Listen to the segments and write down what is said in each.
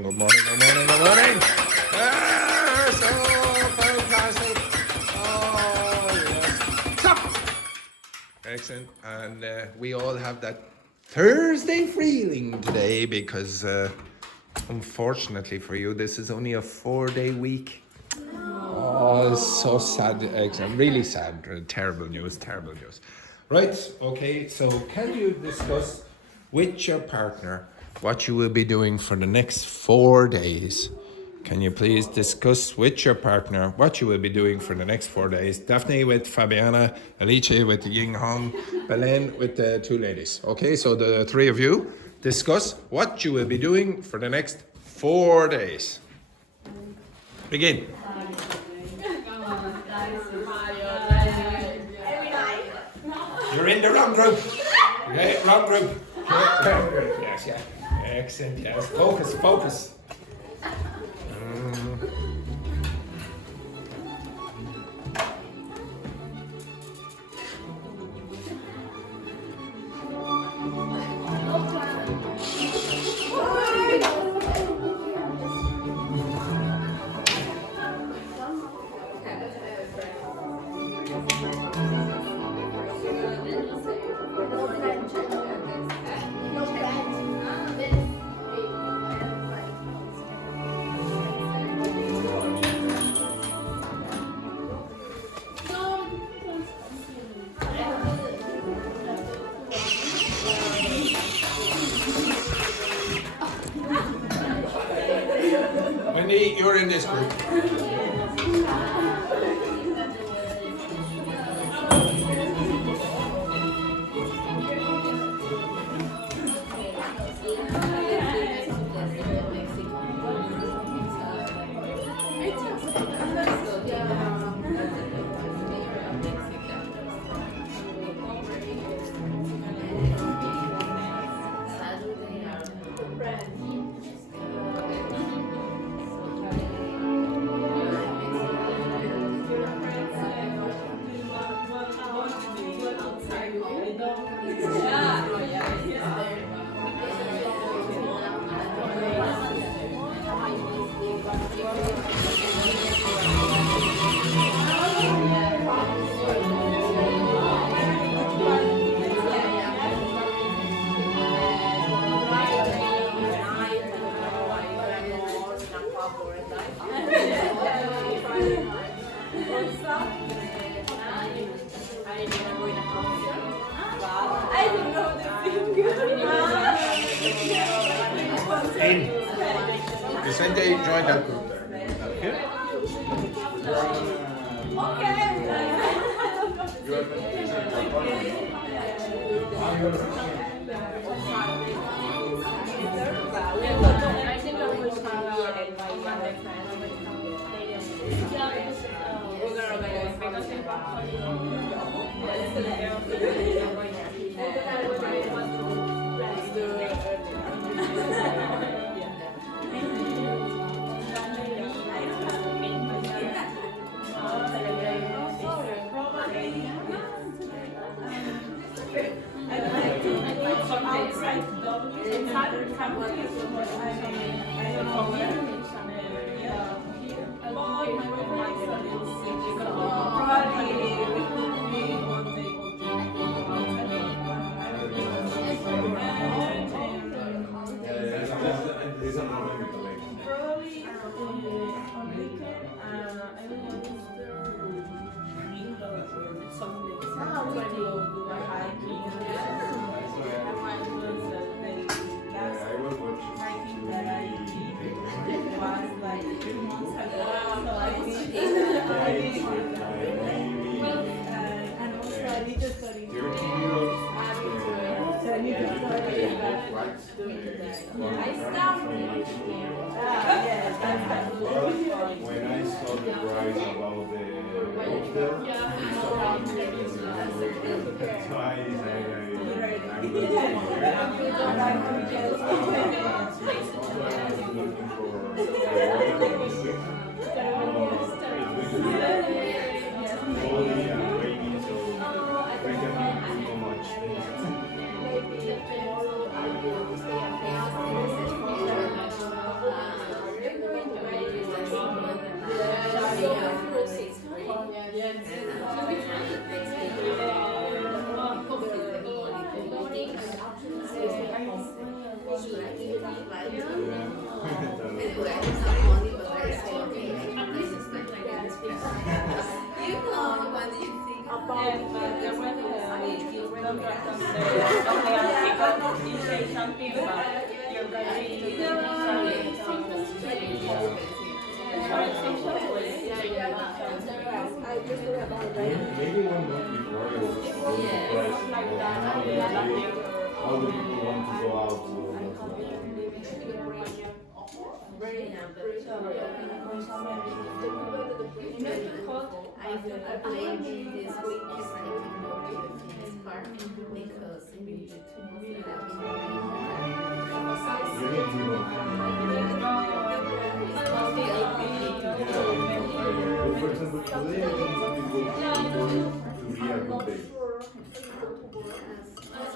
morning. Good morning. So fantastic. Oh, yes. Stop. Excellent. And we all have that Thursday feeling today because unfortunately for you, this is only a 4-day week. Oh, it's so sad. Excellent. Really sad. Terrible news. Right. Okay. So can you discuss with your partner what you will be doing for the next 4 days? Can you please discuss with your partner what you will be doing for the next 4 days? Daphne with Fabiana, Alicia with the Ying Hong, Belen with the two ladies. Okay, so the three of you discuss what you will be doing for the next 4 days. Begin. You're in the wrong group. Okay, wrong group. Okay. Yes, yeah. Excellent, yes. Focus. Wendy, you're in this group. Vicente joined that group there. When I saw the price about the hotel, so I decided I'm going to be here. I'm looking for holy and rainy, so we can do so much. Anyway, it's not funny, but I say okay. This is my you know, what do you think about the weather is not you say something about your country. Maybe 1 month before it was surprised how the people want to go out to I blame this week because I can go to the fitness park because in the 2 months that I've been you need to go. For example, today I think some people to be a good day.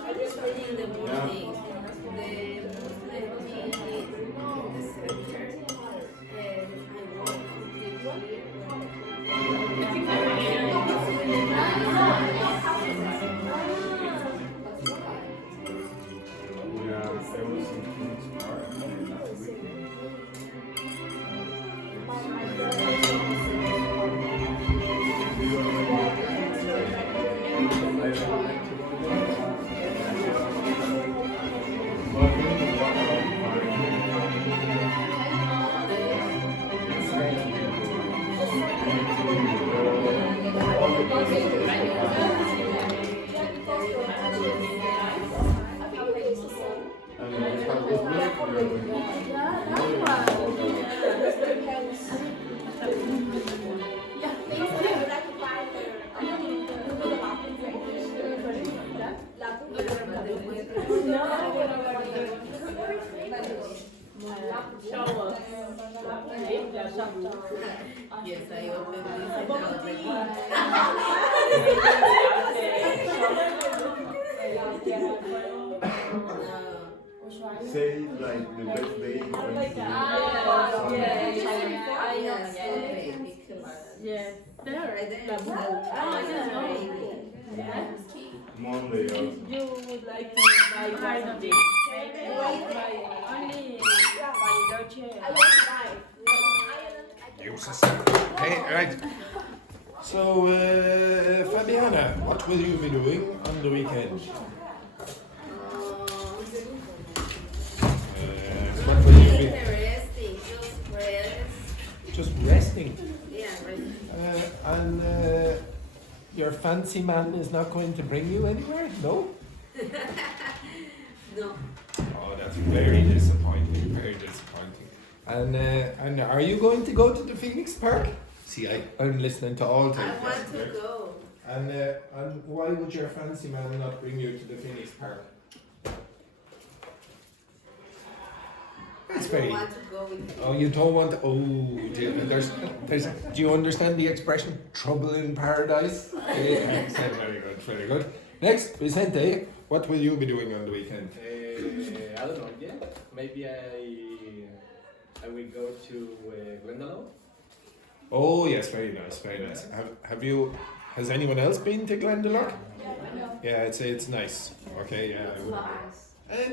I'm just reading the morning. The center, and I walk Yeah, I was in King's Park last week. Yes, I opened this and I was like, Say like the best day when Monday also. You would like to buy kind of it. Only by your chair. Useless. Hey, right. So, Fabiana, what will you be doing on the weekend? What will you be? Just resting. Yeah, resting. And your fancy man is not going to bring you anywhere? No? No. Oh, that's very disappointing. Very disappointing. And are you going to go to the Phoenix Park? See, I'm listening to all I types. want to go. And why would your fancy man not bring you to the Phoenix Park? That's I very. don't want to go with you. Oh, you don't want to. Oh, there's. Do you understand the expression "trouble in paradise"? Yeah, very good, very good. Next, Vicente, what will you be doing on the weekend? I don't know yet. Maybe I will go to Glendalough. Oh yes, very nice, very nice. Have you? Has anyone else been to Glendalough? Yeah, it's nice. Okay, yeah.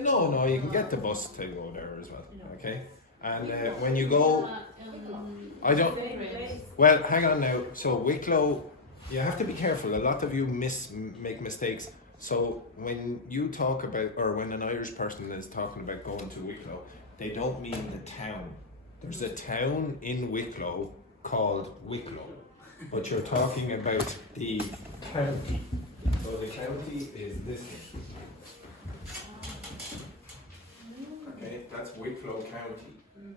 No, you can get the bus to go there as well. Okay, and when you go, I don't. Well, hang on now. So Wicklow, you have to be careful. A lot of you make mistakes. So when you talk about, or when an Irish person is talking about going to Wicklow, they don't mean the town. There's a town in Wicklow called Wicklow, but you're talking about the county. So the county is this one. Okay, that's Wicklow County.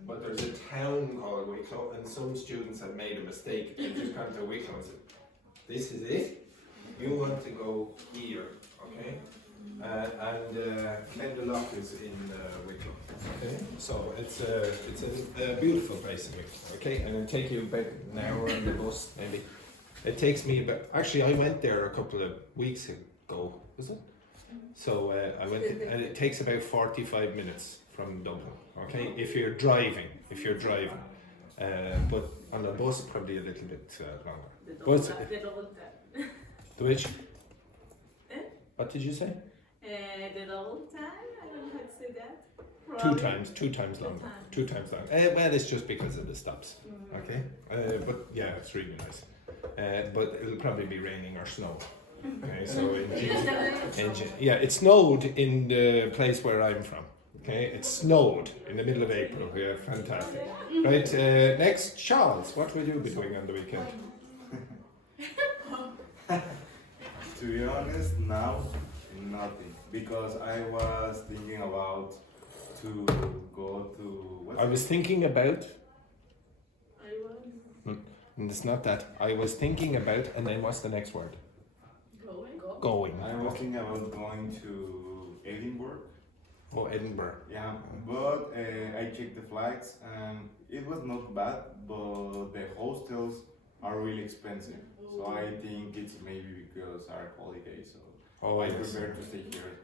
But there's a town called Wicklow, and some students have made a mistake. They've just gone to Wicklow and said, this is it. You want to go here, okay? And Glendalough is in Wicklow. Okay, so it's a beautiful place in Wicklow. Okay, and it'll take you about an hour on the bus, maybe. It takes me about. Actually, I went there a couple of weeks ago. Was it? So I went, and it takes about 45 minutes from Dublin. Okay, if you're driving, but on the bus probably a little bit longer. The which? What did you say? The double time? I don't know how to say that. Two times longer. 2 times longer. Well, it's just because of the stops. Okay? But yeah, it's really nice. But it'll probably be raining or snow. Okay, so yeah, it snowed in the place where I'm from. Okay, it snowed in the middle of April. Yeah, fantastic. Right, next, Charles, what will you be doing on the weekend? To be honest, now nothing, because I was thinking about to go to. I was thinking about. And it's not that. I was thinking about, and then what's the next word? Going. I was thinking about going to Edinburgh. Oh, Edinburgh. Yeah, but I checked the flights and it was not bad, but the hostels are really expensive. So I think it's maybe because our holiday, so I prefer to stay here.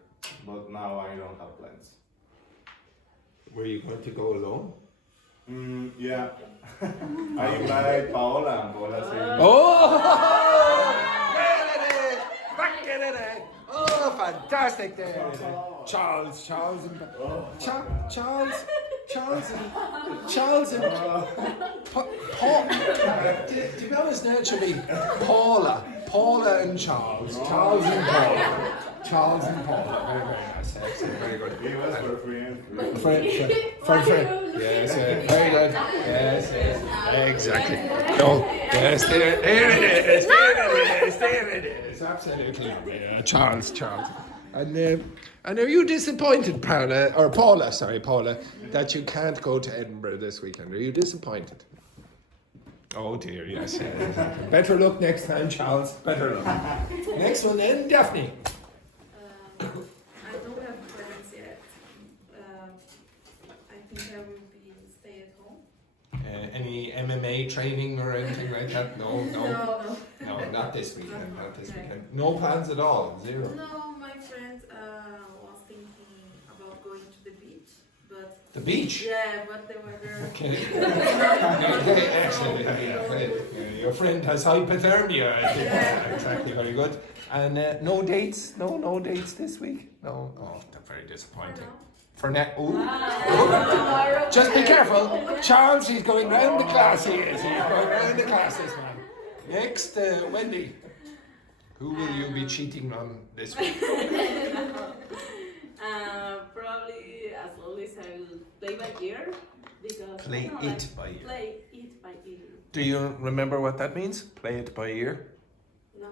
But now I don't have plans. Were you going to go alone? Yeah. I invite Paola and Paola said, Oh, fantastic there. Charles and Paul. To be honest, now it should be Paula and Charles and Paula. Charles and Paula. Very, very nice. Excellent. Very good. it was for friends. Friend. Yes, very good. Yes, exactly. No, yes, there it is. Absolutely. Yeah, Charles. And are you disappointed, Paula, that you can't go to Edinburgh this weekend? Are you disappointed? Oh dear, yes. Better luck next time, Charles. Better luck. Next one then, Daphne. I don't have plans yet. I think I will be stay at home. Any MMA training or anything like that? No, No. not this weekend. No plans at all. Zero. No, my friend was thinking about going to the beach, but The beach. yeah, but the weather. Okay. Okay, excellent. Yeah. Your friend has hypothermia. I think. Yeah, exactly. Very good. And no dates. No dates this week. No. Oh, that's very disappointing. For now. Ooh. Just be careful. Charles, he's going round the class. He is. He's going round the class, this man. Next, Wendy. Who will you be cheating on this week? Probably as always I will play by ear because Play it by ear. Play it by ear. Do you remember what that means? Play it by ear? No.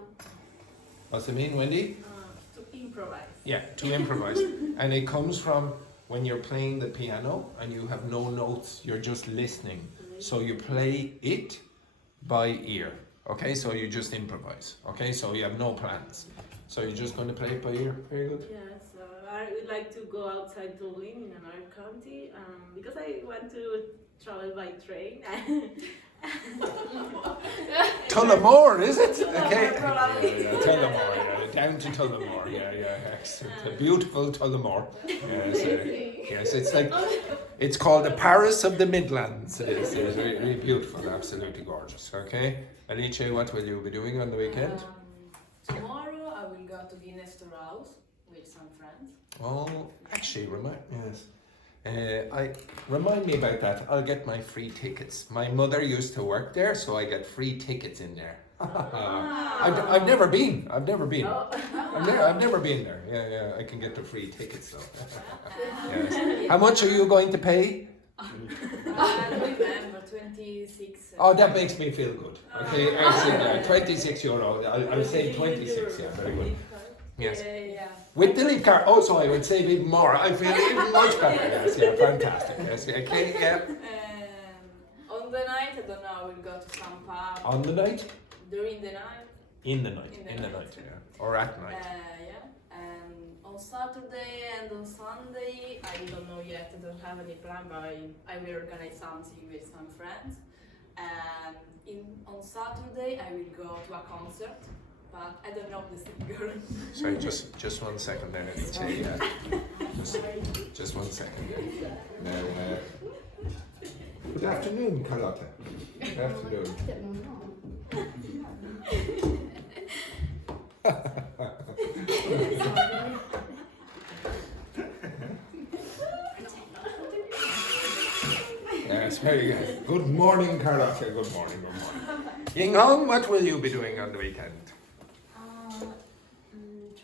What's it mean, Wendy? To improvise. Yeah, to improvise. And it comes from when you're playing the piano and you have no notes, you're just listening. So you play it by ear. Okay, so you just improvise. Okay, so you have no plans. So you're just going to play it by ear. Very good. Yeah, so I would like to go outside Dublin in another county because I want to travel by train. Tullamore, is it? Okay. Probably. Yeah, Tullamore, yeah. Down to Tullamore. Yeah. Excellent. The beautiful Tullamore. Yes, it's like, it's called the Paris of the Midlands. It's really, really beautiful, absolutely gorgeous. Okay. Alice, what will you be doing on the weekend? Tomorrow I will go to Guinness House with some friends. Oh, actually, remind me about that. I'll get my free tickets. My mother used to work there, so I get free tickets in there. I've never been. I've never been there. Yeah. I can get the free tickets though. Yes. How much are you going to pay? I don't remember, 26. Oh, that makes me feel good. Okay, excellent. €26. I'll say 26. Yeah, very good. Yes. Yeah. With the leap card, also I would save even more. I feel even much better. Yes, yeah, fantastic. Yes, okay, yeah. On the night, I don't know, I will go to some pub. On the night? During the night. In the night, yeah. Or at night. Yeah. And on Saturday and on Sunday, I don't know yet, I don't have any plan, but I will organize something with some friends. And on Saturday, I will go to a concert. But I don't know the singer. Sorry, just 1 second there. Let me tell you that. Just 1 second there. Now, good afternoon, Carlotta. Good afternoon. Yes, very good. Good morning, Carlotta. Good morning, good morning. Ying Hong, what will you be doing on the weekend?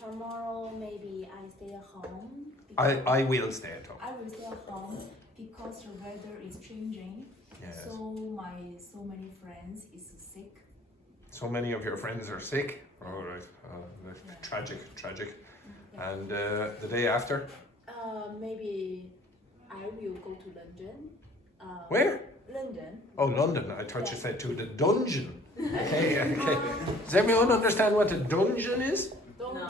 Tomorrow maybe I stay at home. I will stay at home. I will stay at home because the weather is changing. Yes. So many friends is sick. So many of your friends are sick. All right. Tragic. Yeah. And the day after? Maybe I will go to London. Where? London. Oh, London. I thought you said to the dungeon. Okay. Does everyone understand what a dungeon is? No.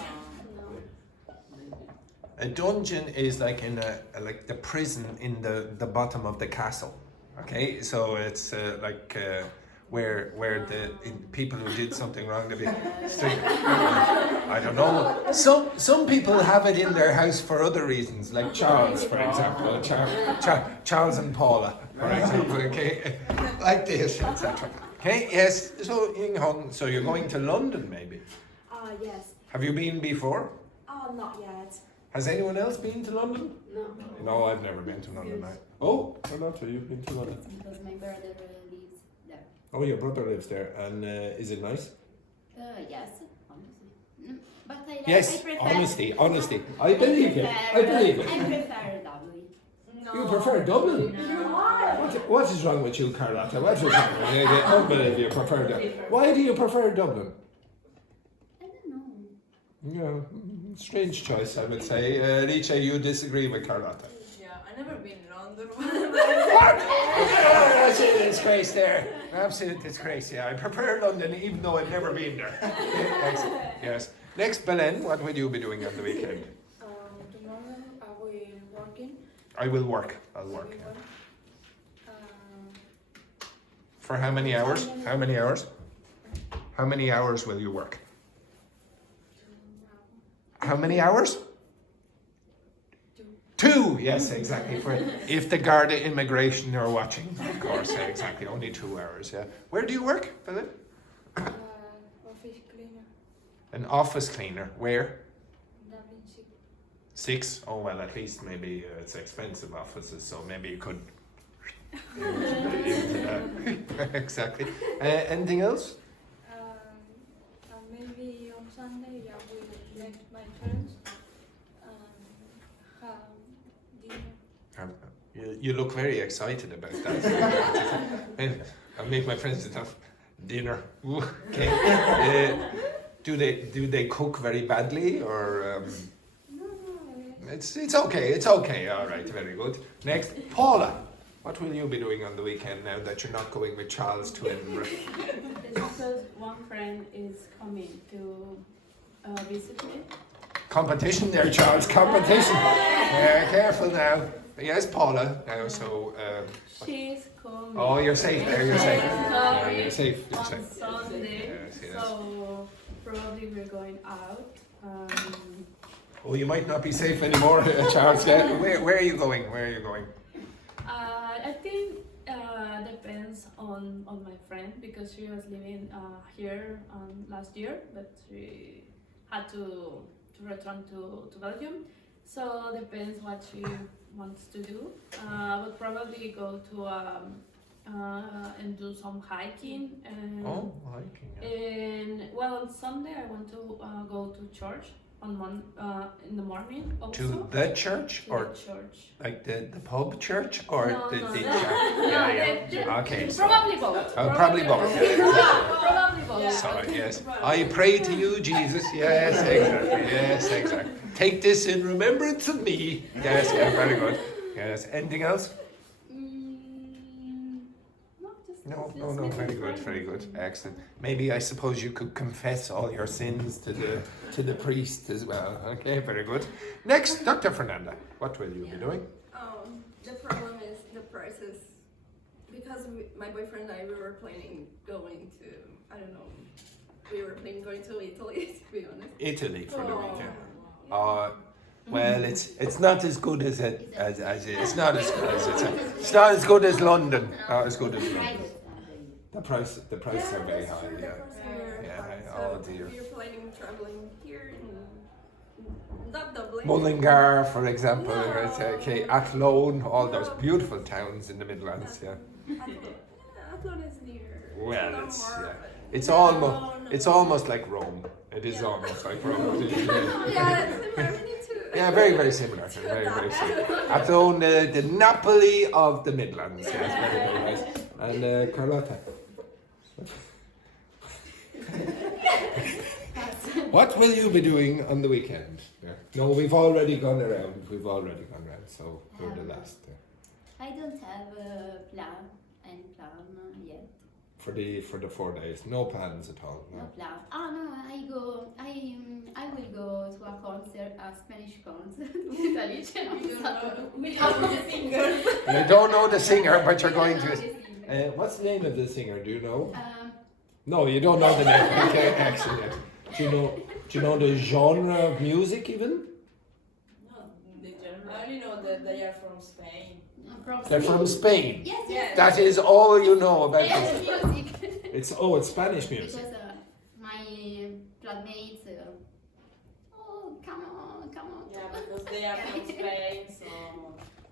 A dungeon is like in like the prison in the bottom of the castle. Okay, so it's where the people who did something wrong to be strict. I don't know. Some people have it in their house for other reasons, like Charles, for example. Charles and Paula, for example. Okay, like this, etc. Okay, yes. So Ying Hong, so you're going to London, maybe? Yes. Have you been before? Not yet. Has anyone else been to London? No. No, I've never been to London. Oh, Carlotta, you've been to London. Because my brother lives there. Oh, your brother lives there, and is it nice? Yes, honestly. But I Yes, prefer. honesty. I believe you. I believe it. I prefer Dogme. No. You prefer Dublin? What is wrong with you, Carlotta? What is wrong with you? I don't believe you prefer Dublin. Why do you prefer Dublin? I don't know. Yeah, strange choice, I would say. Richa, you disagree with Carlotta. Yeah, I never been in London. What? Absolute disgrace there. Absolute disgrace, yeah. I prefer London even though I've never been there. Excellent. Yes. Next, Belen, what will you be doing on the weekend? Tomorrow I will working. I will work. I'll work. Yeah. Um, For how many hours? How many hours? How many hours will you work? How many hours? 2. Yes, exactly. For if the Garda immigration are watching, of course. Yeah, exactly. Only 2 hours. Yeah. Where do you work, Philip? office cleaner. An office cleaner. Where? Dublin 6. Oh well, at least maybe it's expensive offices, so maybe you could. Exactly. Anything else? Maybe on Sunday I will let my friends have dinner. You look very excited about that. I'll make my friends enough dinner. Ooh, okay. Do they cook very badly or? It's okay. It's okay. All right. Very good. Next, Paula. What will you be doing on the weekend now that you're not going with Charles to Edinburgh? It's because one friend is coming to visit me. Competition there, Charles. Competition. Yeah, careful now. Yes, Paula. Now, so. She's coming. Oh, you're safe there. You're safe. Sorry. You're safe. You're On safe. Sunday, Yes. so probably we're going out. Oh, you might not be safe anymore, Charles. Yeah. Where are you going? Where are you going? I think depends on my friend because she was living here last year, but she had to return to Belgium. So depends what she wants to do. But probably go to and do some hiking. And, Hiking. and well, on Sunday I want to go to church in the morning also. To the church To or the church. like the pub church or No, the no, church? no. Yeah. Okay. So, Probably both. probably both. Probably both. Sorry. Yes. I pray to you, Jesus. Yes. Exactly. Yes. Exactly. Take this in remembrance of me. Yes. Yeah. Very good. Yes. Anything else? No, just No. Very good. Very good. Excellent. Maybe I suppose you could confess all your sins to the priest as well. Okay. Very good. Next, Dr. Fernanda. What will you be doing? The problem is the prices. Because my boyfriend and I, we were planning going to, I don't know, we were planning going to Italy, to be honest. Italy for the Oh. weekend. Well, it's not as good as it's not as good as it's not as good as London. Not as good as London. The prices are very that's high. true, the Yeah. prices are Yeah. high. Oh So dear. we were planning traveling here in Not Dublin. Mullingar, for example, No. right? Okay, Athlone, all those beautiful towns in the Midlands. Yeah. Athlone is near. Well, not it's more, yeah. but- It's almost like Rome. It is almost like Rome. Yeah, it's similar. We need to. Yeah, very, very similar. Very similar. Athlone, the Napoli of the Midlands. Yes, very, very nice. And Carlotta. What will you be doing on the weekend? Yeah. No, we've already gone around. So we're the last. I don't have a plan yet. For the 4 days, no plans at all. No No. plan. Oh no, I will go to a concert, a Spanish concert with Dictation on Saturday. We don't know the singer. You don't know the singer, but you're I going don't know to. the singer. What's the name of the singer? Do you know? Um, No, you don't know the name. Okay, excellent. Do you know the genre of music even? No, the German. I only know that they are from Spain. They're from Spain. Yes, Yes. That is all you know about Yes, this. music. It's Spanish music. Because my flatmates, come on. Yeah, because they are from Spain, so.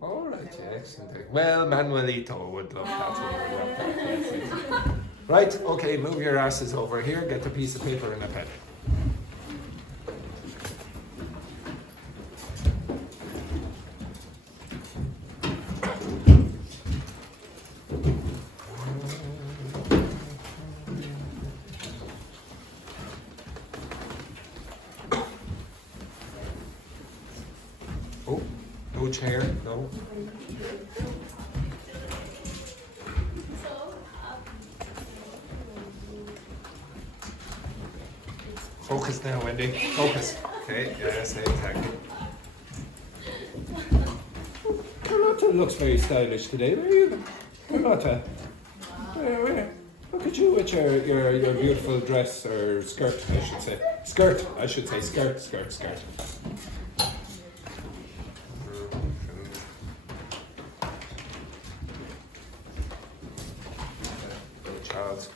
All right, yeah, excellent. Well, Manuelito would love that. Yes, yes. Right, okay, move your asses over here. Get a piece of paper and a pen. Oh, no chair, no. Focus now, Wendy. Focus. Okay, yes, exactly. Carlotta looks very stylish today. Where are you? Carlotta. Where? Look at you with your beautiful dress or skirt, I should say. Skirt. Charles.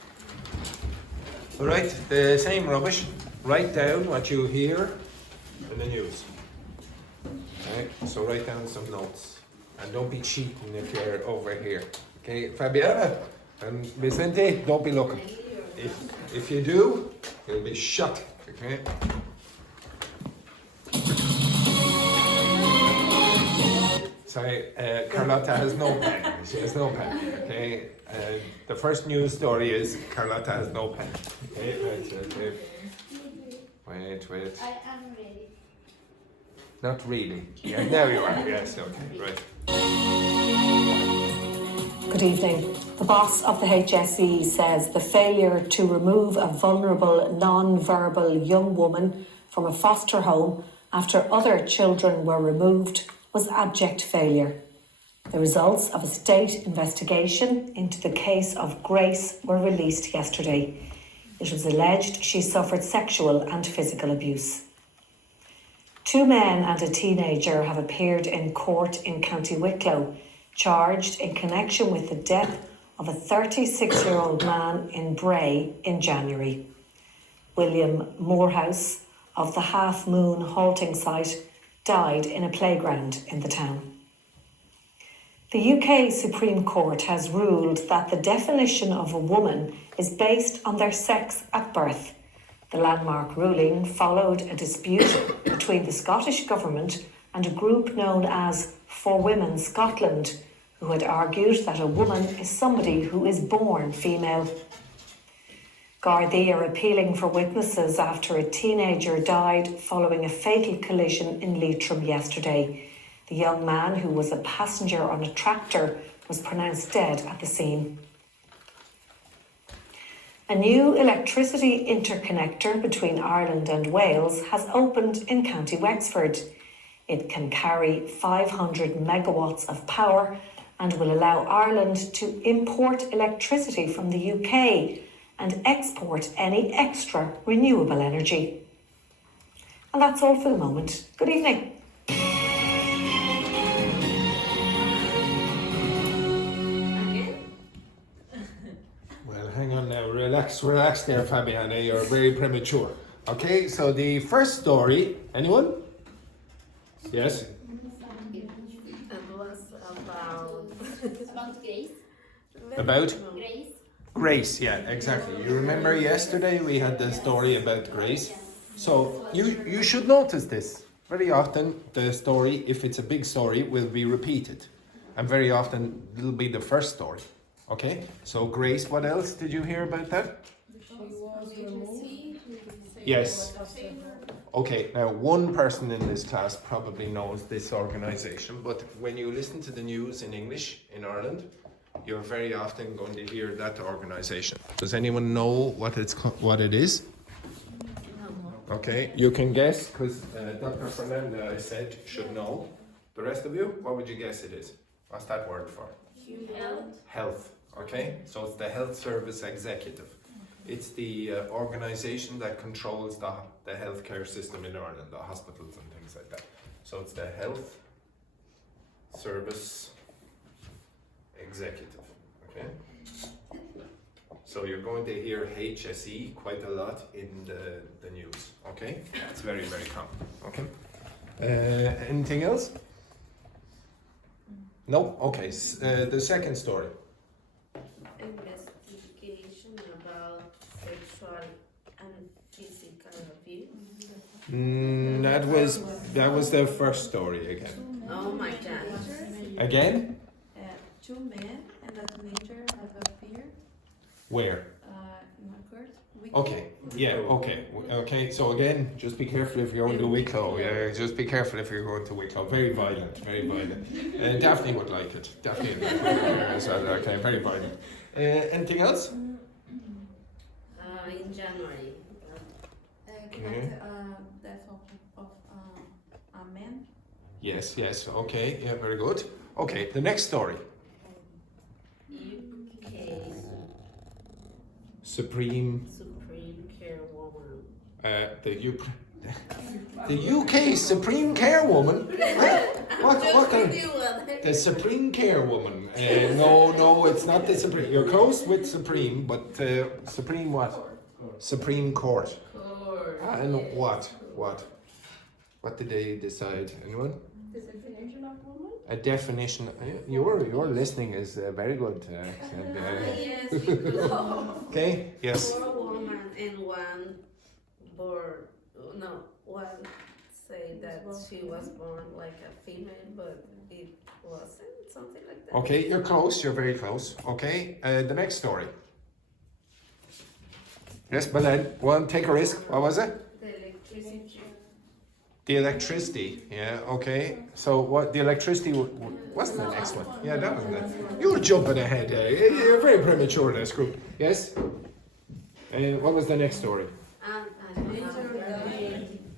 All right, the same rubbish. Write down what you hear in the news. Okay, so write down some notes. And don't be cheating if you're over here. Okay, Fabiana and Vicente, don't be looking. If you do, you'll be shot. Okay? Sorry, Carlotta has no pen. She has no pen. Okay? The first news story is Carlotta has no pen. Okay, right. Wait. I am ready. Not really. Yeah, there you are. Yes, okay, right. Good evening. The boss of the HSE says the failure to remove a vulnerable, non-verbal young woman from a foster home after other children were removed was abject failure. The results of a state investigation into the case of Grace were released yesterday. It was alleged she suffered sexual and physical abuse. 2 men and a teenager have appeared in court in County Wicklow, charged in connection with the death of a 36-year-old man in Bray in January. William Morehouse of the Half Moon halting site died in a playground in the town. The UK Supreme Court has ruled that the definition of a woman is based on their sex at birth. The landmark ruling followed a dispute between the Scottish Government and a group known as For Women Scotland, who had argued that a woman is somebody who is born female. Gardaí are appealing for witnesses after a teenager died following a fatal collision in Leitrim yesterday. The young man, who was a passenger on a tractor, was pronounced dead at the scene. A new electricity interconnector between Ireland and Wales has opened in County Wexford. It can carry 500 megawatts of power and will allow Ireland to import electricity from the UK and export any extra renewable energy. And that's all for the moment. Good evening. Well, hang on now. Relax there, Fabiana. You're very premature. Okay, so the first story, anyone? Yes? It was about About grace. About? Grace. Grace, yeah, exactly. You remember yesterday we had the story about grace? So you should notice this. Very often the story, if it's a big story, will be repeated. And very often it'll be the first story. Okay? So grace, what else did you hear about that? Yes. Okay, now one person in this class probably knows this organization, but when you listen to the news in English in Ireland, you're very often going to hear that organization. Does anyone know what it is? Okay, you can guess because Dr. Fernanda, I said, should know. The rest of you, what would you guess it is? What's that word for? health. Health. Okay, so it's the Health Service Executive. It's the organization that controls the healthcare system in Ireland, the hospitals and things like that. So it's the Health Service Executive. Okay. So you're going to hear HSE quite a lot in the news. Okay, it's very, very common. Okay. Anything else? No. Okay. The second story. Investigation about sexual and physical abuse. That was the first story again. Oh my god. Again? Two men and a teenager have appeared Where? in a court. Okay. Yeah. Okay. Okay. So again, just be careful if you're going to Wicklow. Yeah. Just be careful if you're going to Wicklow. Very violent. Very violent. Daphne would like it. Daphne would like it. So, okay. Very violent. Anything else? In January. Death of a man. Yes. Yes. Okay. Yeah. Very good. Okay. The next story. UK Supreme. Care Woman. The UK Supreme Care Woman. What kind? The Supreme Care Woman. No, it's not the Supreme. You're close with Supreme, but Supreme what? Supreme Court. And what? What did they decide? Anyone? The definition of woman? A definition. Your listening is very good. Yes, because Okay. Yes. 4 women and one born. No, one say that she was born like a female, but it wasn't. Something like that. Okay, you're close. You're very close. Okay. The next story. Yes, but then one take a risk. What was it? The electricity. The electricity. Yeah. Okay. So what? The electricity wasn't the next one. Yeah, that wasn't it. You were jumping ahead. You're very premature in this group. Yes. And what was the next story?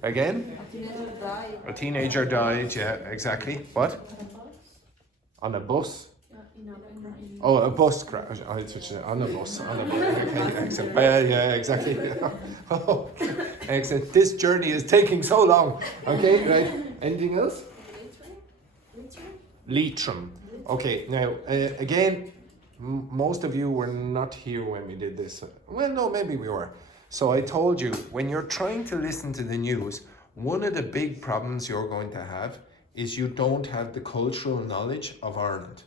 Again? A teenager died. Yeah, exactly. What? On a bus. Oh, a bus crash. Oh, it's on a bus. Okay, excellent. Yeah, exactly. Oh, excellent. This journey is taking so long. Okay, right. Anything else? Leitrim. Okay, now, again, most of you were not here when we did this. Well, no, maybe we were. So I told you, when you're trying to listen to the news, one of the big problems you're going to have is you don't have the cultural knowledge of Ireland.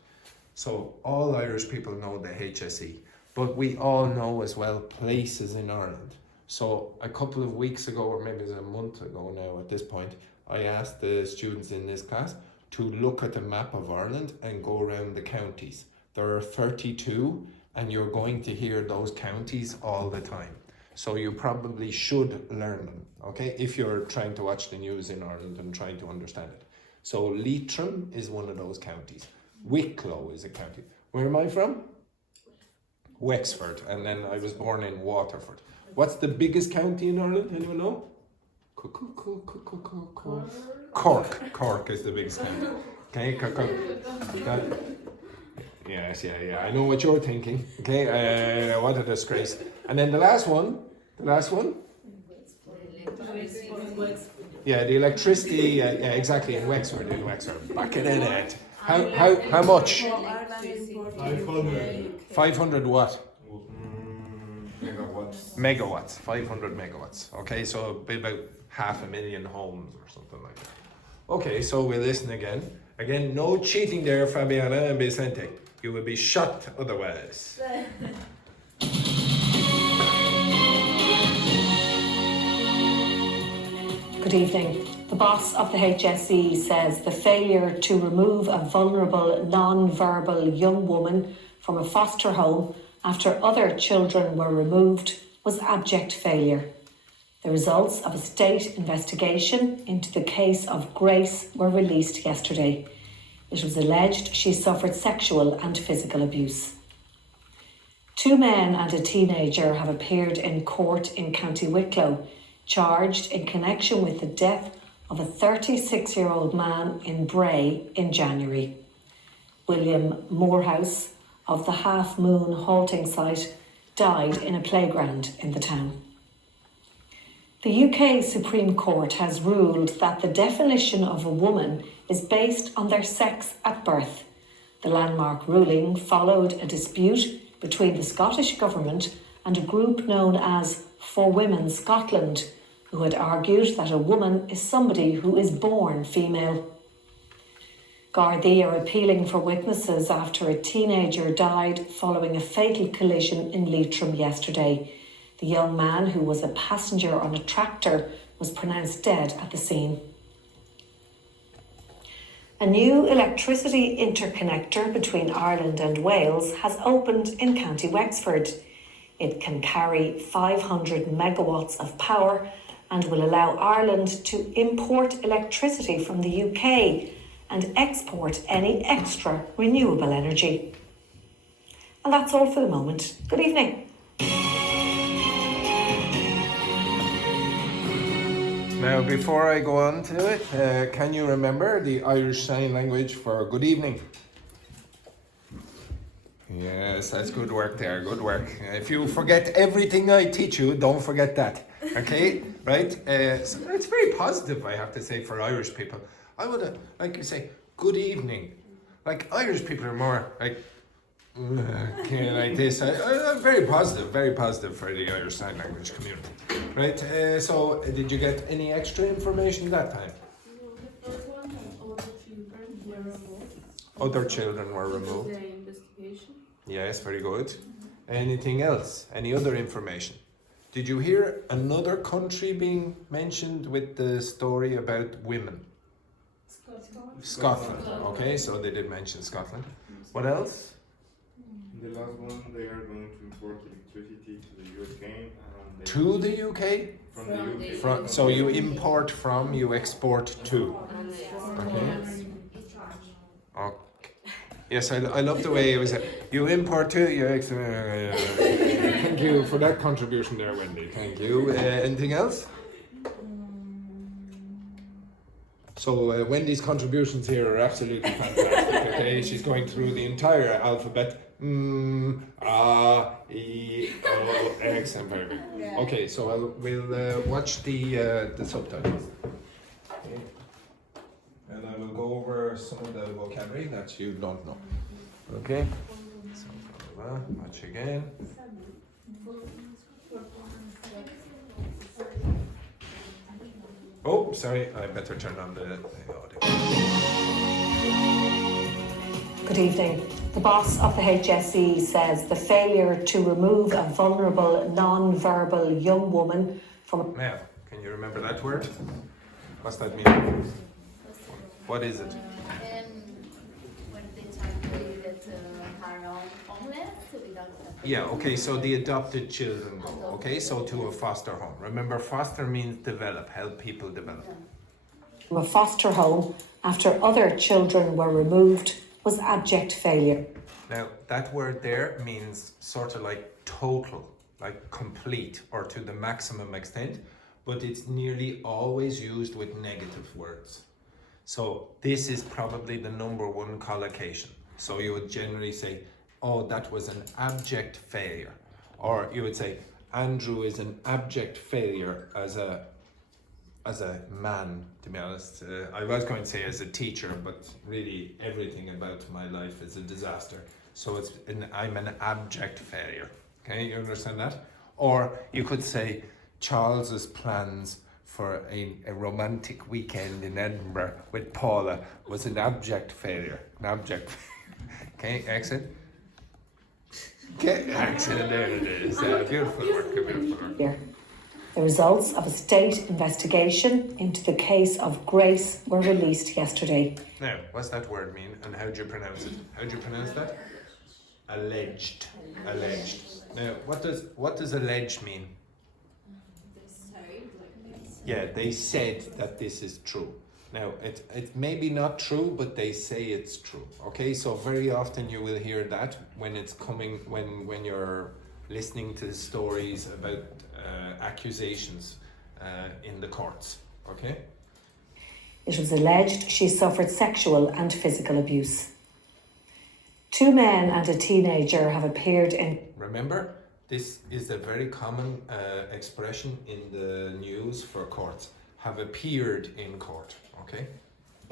So all Irish people know the HSE, but we all know as well places in Ireland. So a couple of weeks ago, or maybe it was a month ago now at this point, I asked the students in this class to look at the map of Ireland and go around the counties. There are 32 and you're going to hear those counties all the time. So you probably should learn them, okay? If you're trying to watch the news in Ireland and trying to understand it. So Leitrim is one of those counties. Wicklow is a county. Where am I from? Wexford, and then I was born in Waterford. What's the biggest county in Ireland? Anyone know? Cork. Cork is the biggest county. Okay, Cork. Yes, yeah. I know what you're thinking. Okay, what a disgrace. And then the last one. Yeah, the electricity. Yeah, exactly. In Wexford. Back it in it. How much? 500 what? Megawatts. 500 megawatts. Okay, so about 500,000 homes or something like that. Okay, so we'll listen again. Again, no cheating there, Fabiana and Vicente. You will be shot otherwise. Good evening. The boss of the HSE says the failure to remove a vulnerable, non-verbal young woman from a foster home after other children were removed was abject failure. The results of a state investigation into the case of Grace were released yesterday. It was alleged she suffered sexual and physical abuse. 2 men and a teenager have appeared in court in County Wicklow, charged in connection with the death of a 36-year-old man in Bray in January. William Morehouse of the Half Moon halting site died in a playground in the town. The UK Supreme Court has ruled that the definition of a woman is based on their sex at birth. The landmark ruling followed a dispute between the Scottish Government and a group known as For Women Scotland, who had argued that a woman is somebody who is born female. Gardaí are appealing for witnesses after a teenager died following a fatal collision in Leitrim yesterday. The young man, who was a passenger on a tractor, was pronounced dead at the scene. A new electricity interconnector between Ireland and Wales has opened in County Wexford. It can carry 500 megawatts of power and will allow Ireland to import electricity from the UK and export any extra renewable energy. And that's all for the moment. Good evening. Now, before I go on to it, can you remember the Irish Sign Language for good evening? Yes, that's good work there, good work. If you forget everything I teach you, don't forget that, okay? Right? So it's very positive, I have to say, for Irish people. I would, like you say, good evening. Like, Irish people are more like, okay, like this. I'm very positive for the Irish Sign Language community. Right, so did you get any extra information that time? No, the first one, other children were removed. Other children were removed. The investigation. Yes, very good. Anything else? Any other information? Did you hear another country being mentioned with the story about women? Scotland. Okay, so they did mention Scotland. What else? The last one, they are going to import electricity to the UK. To the UK? From the UK. So you import from, you export to. Okay. Okay. Yes, I love the way it was. You import to, you export. Thank you for that contribution there, Wendy. Thank you. Anything else? So Wendy's contributions here are absolutely fantastic. Okay, she's going through the entire alphabet. X, and very good. Yeah. Okay, so we'll watch the subtitles. Okay. And I will go over some of the vocabulary that you don't know. Okay. So watch again. Oh, sorry, I better turn on the audio. Good evening. The boss of the HSE says the failure to remove a vulnerable, non-verbal young woman from... Now, can you remember that word? What's that mean? What is it? When they translated her own homeless without... Yeah, okay, so the adopted children go, okay, so to a foster home. Remember, foster means develop, help people develop. From a foster home after other children were removed was abject failure. Now, that word there means sort of like total, like complete, or to the maximum extent, but it's nearly always used with negative words. So this is probably the number one collocation. So you would generally say, oh, that was an abject failure. Or you would say, Andrew is an abject failure as a man, to be honest. I was going to say as a teacher, but really everything about my life is a disaster. So I'm an abject failure. Okay, you understand that? Or you could say, Charles's plans for a romantic weekend in Edinburgh with Paula was an abject failure. An abject. Okay, excellent. Okay, excellent. There it is. Beautiful work. Beautiful work. Here. The results of a state investigation into the case of Grace were released yesterday. Now, what's that word mean, and how do you pronounce it? How do you pronounce that? Alleged. Alleged. Now, what does alleged mean? Yeah, they said that this is true. Now, it's maybe not true, but they say it's true. Okay, so very often you will hear that when it's coming, when you're listening to stories about accusations in the courts. Okay. It was alleged she suffered sexual and physical abuse. 2 men and a teenager have appeared in... Remember, this is a very common expression in the news for courts. Have appeared in court, okay?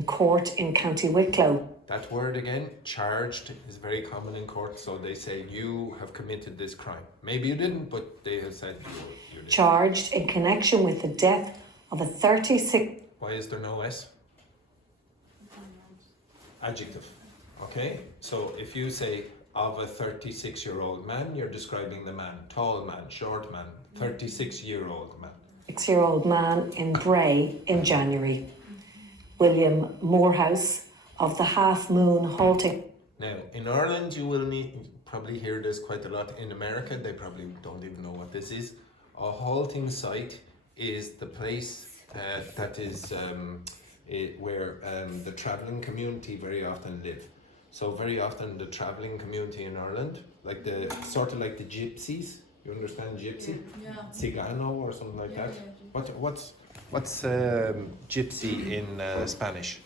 court in County Wicklow. That word again, charged, is very common in court. So they say, you have committed this crime. Maybe you didn't, but they have said you did. Charged in connection with the death of a 36... Why is there no S? Adjective. Okay? So if you say, of a 36-year-old man, you're describing the man. Tall man, short man, 36-year-old man. 6-year-old man in Bray in January. William Morehouse of the Half Moon Halting. Now, in Ireland, you will probably hear this quite a lot. In America, they probably don't even know what this is. A halting site is the place that is where the travelling community very often live. So very often the travelling community in Ireland, like the sort of like the gypsies. You understand gypsy? Yeah. Cigano or something like that. What's gypsy in Spanish?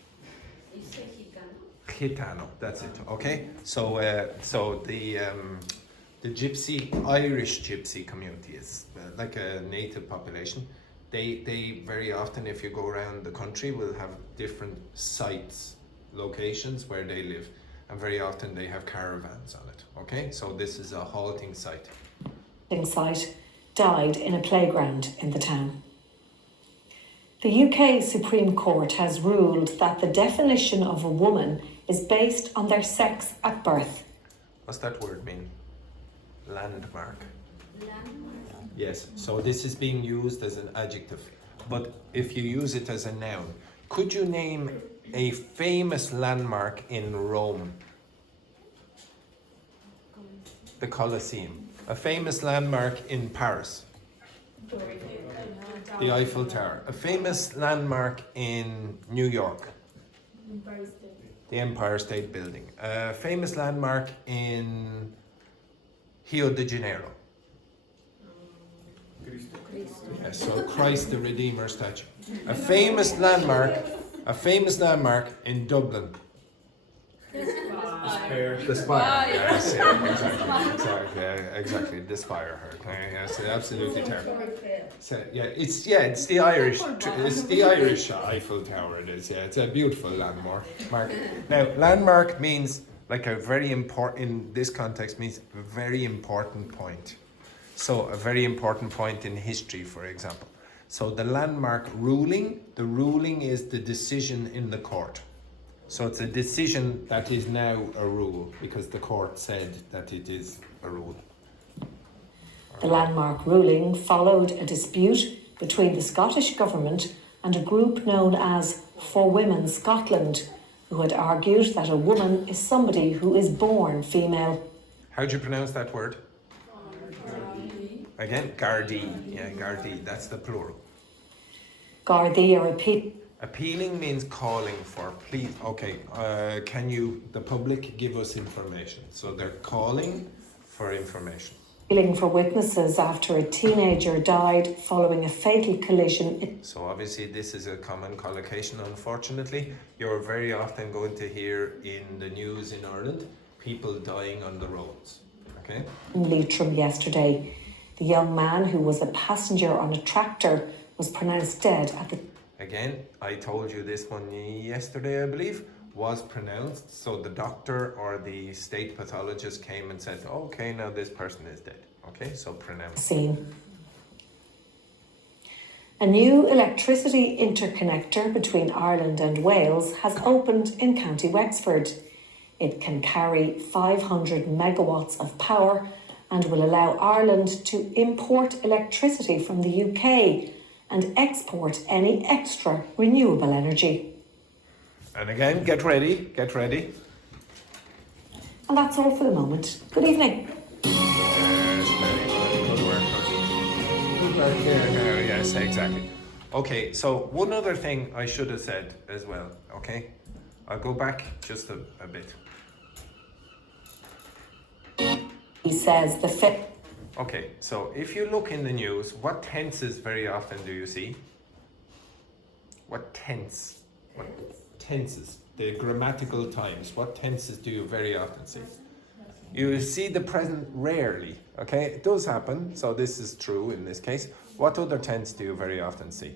Gitano. That's it. Okay. So the gypsy, Irish gypsy community is like a native population. They very often, if you go around the country, will have different sites, locations where they live, and very often they have caravans on it. Okay. So this is a halting site. Site died in a playground in the town. The UK Supreme Court has ruled that the definition of a woman is based on their sex at birth. What's that word mean? Landmark. Yes, so this is being used as an adjective. But if you use it as a noun, could you name a famous landmark in Rome? The Colosseum. A famous landmark in Paris. The Eiffel Tower. A famous landmark in New York. The Empire State Building. A famous landmark in Rio de Janeiro. Yes, so Christ the Redeemer statue. A famous landmark in Dublin. The Spire. Yes, yeah, exactly. The Spire. Okay, yes, absolutely terrible. So it's the Irish. It's the Irish Eiffel Tower. It is. Yeah, it's a beautiful landmark. Now, landmark means like a very important. In this context, means a very important point. So a very important point in history, for example. So the landmark ruling. The ruling is the decision in the court. So it's a decision that is now a rule because the court said that it is a rule. The landmark ruling followed a dispute between the Scottish Government and a group known as For Women Scotland, who had argued that a woman is somebody who is born female. How do you pronounce that word? Again, Gardaí. Yeah, Gardaí. That's the plural. Gardaí are Appealing means calling for, please, okay, can you, the public, give us information? So they're calling for information. appealing for witnesses after a teenager died following a fatal collision. So obviously this is a common collocation, unfortunately. You're very often going to hear in the news in Ireland, people dying on the roads, okay? In Leitrim yesterday, the young man who was a passenger on a tractor was pronounced dead at the... Again, I told you this one yesterday, I believe, was pronounced. So the doctor or the state pathologist came and said, okay, now this person is dead. Okay, so pronounced. Scene. A new electricity interconnector between Ireland and Wales has opened in County Wexford. It can carry 500 megawatts of power and will allow Ireland to import electricity from the UK and export any extra renewable energy. And again, get ready, get ready. And that's all for the moment. Good evening. Yes, very good. Good work. Good work. Yeah, yes, exactly. Okay, so one other thing I should have said as well, okay? I'll go back just a bit. He says the Okay, so if you look in the news, what tenses very often do you see? What tense? What tenses? The grammatical times. What tenses do you very often see? You see the present rarely, okay? It does happen, so this is true in this case. What other tense do you very often see?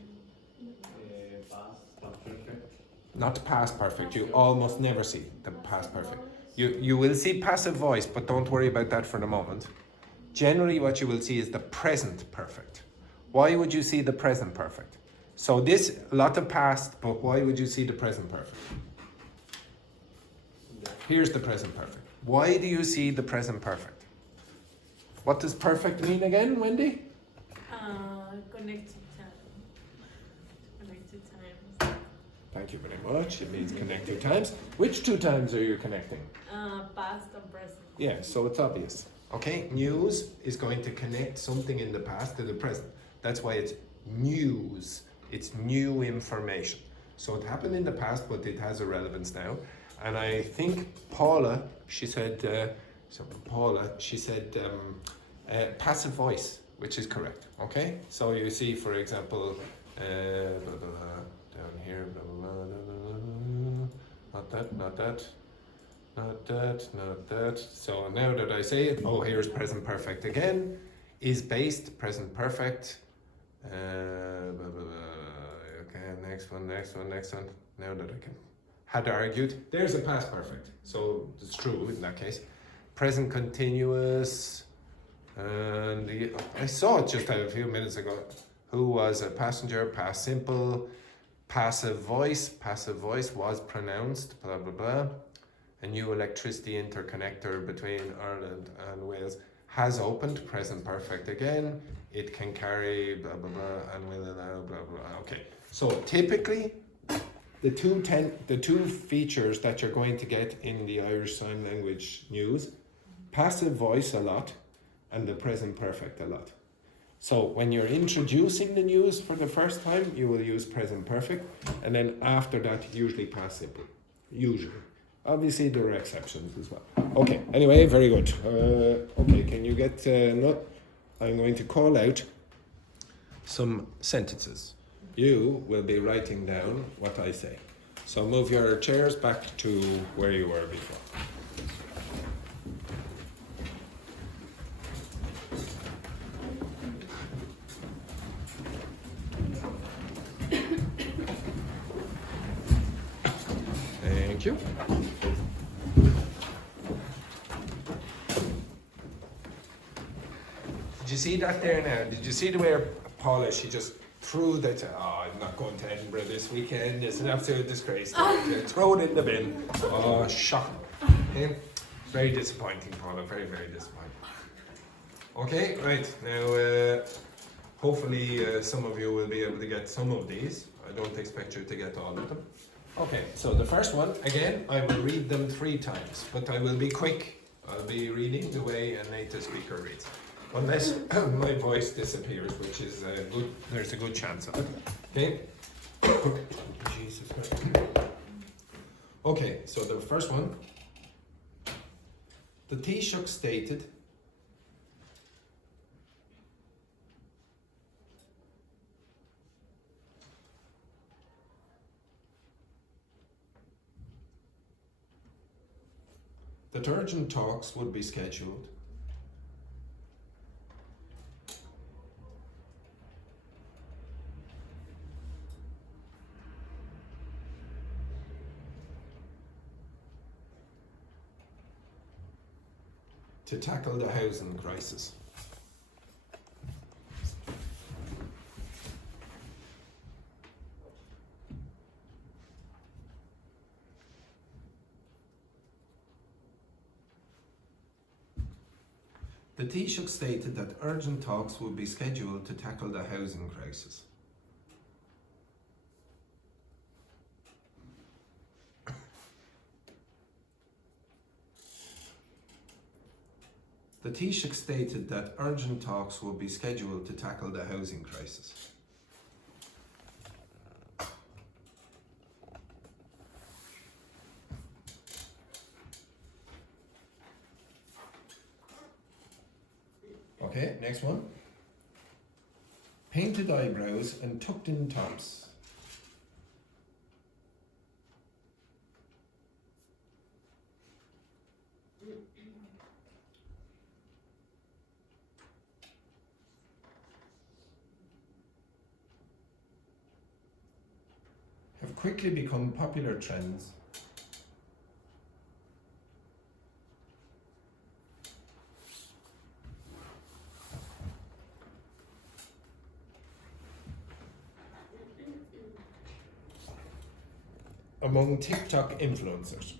Past perfect. Not past perfect. You almost never see the past perfect. You will see passive voice, but don't worry about that for the moment. Generally, what you will see is the present perfect. Why would you see the present perfect? So this, a lot of past, but why would you see the present perfect? Here's the present perfect. Why do you see the present perfect? What does perfect mean again, Wendy? Connected time. Connected times. Thank you very much. It means connecting times. Which two times are you connecting? Past and present. Yeah, so it's obvious. Okay, news is going to connect something in the past to the present. That's why it's news. It's new information. So it happened in the past, but it has a relevance now. And I think Paula, she said passive voice, which is correct. Okay, so you see, for example, down here, not that, not that. Not that, not that. So now that I say it, oh, here's present perfect again. Is based, present perfect. Okay, next one. Now that I can. Had argued. There's a past perfect. So it's true in that case. Present continuous. And I saw it just a few minutes ago. Who was a passenger, past simple. Passive voice was pronounced, blah, blah, blah. A new electricity interconnector between Ireland and Wales has opened, present perfect again. It can carry blah, blah, blah, and will allow blah, blah. Okay, so typically the two features that you're going to get in the Irish Sign Language news, passive voice a lot and the present perfect a lot. So when you're introducing the news for the first time, you will use present perfect, and then after that, usually past simple, usually. Obviously, there are exceptions as well. Okay, anyway, very good. Okay, can you get I'm going to call out some sentences. You will be writing down what I say. So move your chairs back to where you were before. Thank you. Did you see that there now? Did you see the way Paula, she just threw that, oh, I'm not going to Edinburgh this weekend, it's an absolute disgrace. Throw it in the bin. Oh, shocking. Okay? Very disappointing, Paula, very, very disappointing. Okay, right, now hopefully some of you will be able to get some of these. I don't expect you to get all of them. Okay, so the first one, again, I will read them 3 times, but I will be quick. I'll be reading the way a native speaker reads. Unless my voice disappears, which is there's a good chance of it. Okay? Jesus Christ. Okay, so the first one. The Taoiseach stated, that urgent talks would be scheduled to tackle the housing crisis. The Taoiseach stated that urgent talks would be scheduled to tackle the housing crisis. The Taoiseach stated that urgent talks would be scheduled to tackle the housing crisis. Okay, next one. Painted eyebrows and tucked in tops. Have quickly become popular trends among TikTok influencers.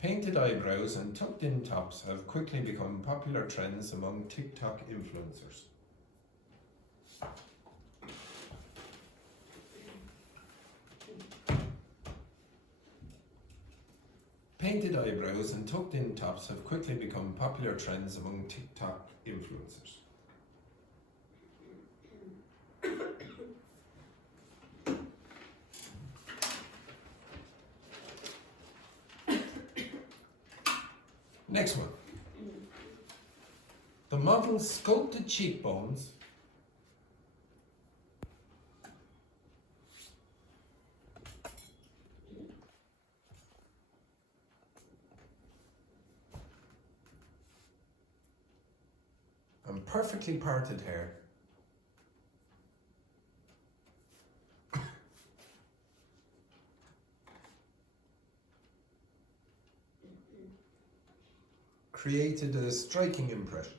Painted eyebrows and tucked in tops have quickly become popular trends among TikTok influencers. Painted eyebrows and tucked in tops have quickly become popular trends among TikTok influencers. Next one. The model's sculpted cheekbones and perfectly parted hair created a striking impression.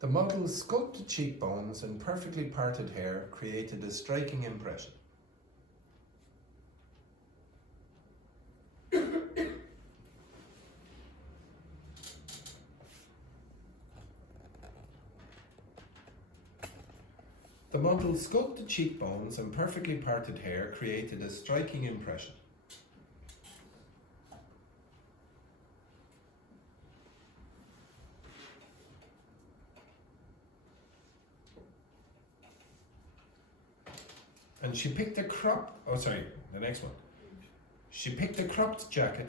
The model's sculpted cheekbones and perfectly parted hair created a striking impression. The model's sculpted cheekbones and perfectly parted hair created a striking impression. And she picked a the next one. She picked a cropped jacket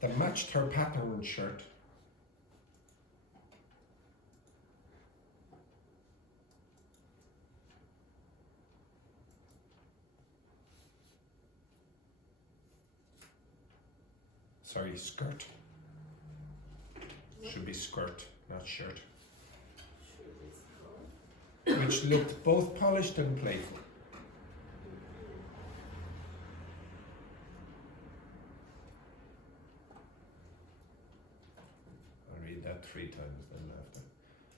that matched her patterned shirt. Sorry, skirt. Should be skirt, not shirt. Which looked both polished and playful. I'll read that 3 times then after.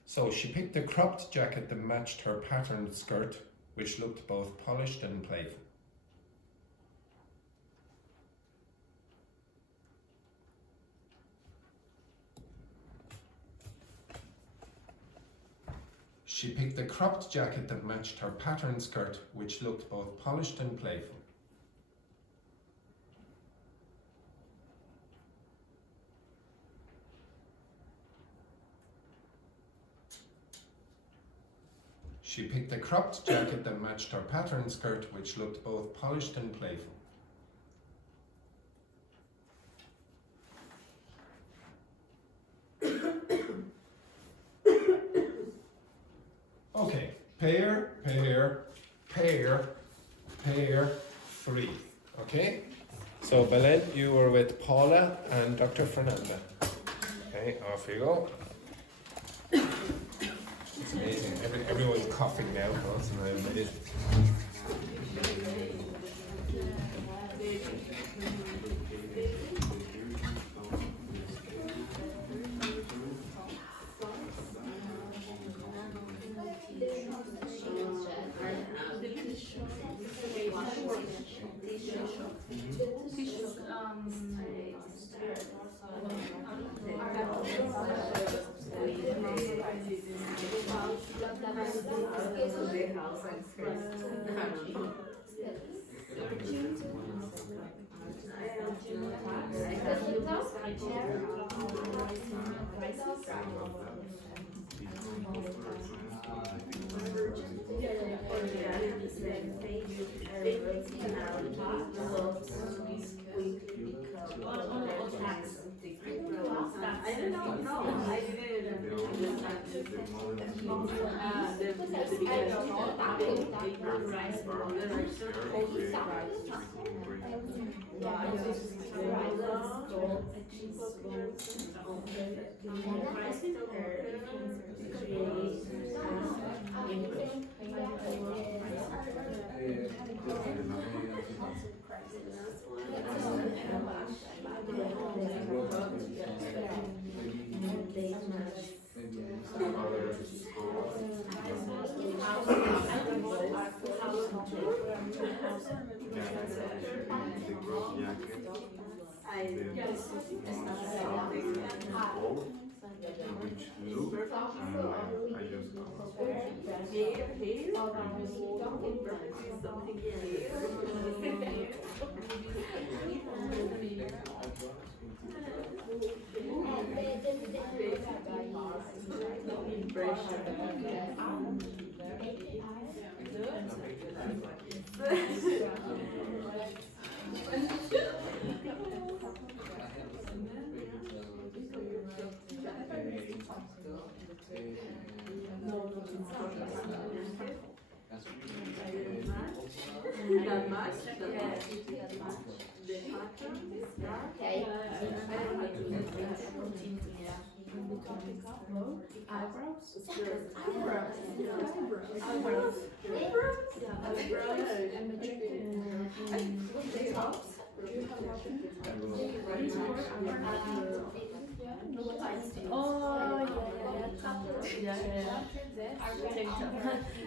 So she picked a cropped jacket that matched her patterned skirt, which looked both polished and playful. She picked a cropped jacket that matched her patterned skirt, which looked both polished and playful. She picked a cropped jacket that matched her patterned skirt, which looked both polished and playful. Okay, pair, 3. Okay, so So Belen, you were with Paula and Dr. Fernanda. Okay, off you go. It's amazing. Everyone's coughing now. Oh, it's amazing.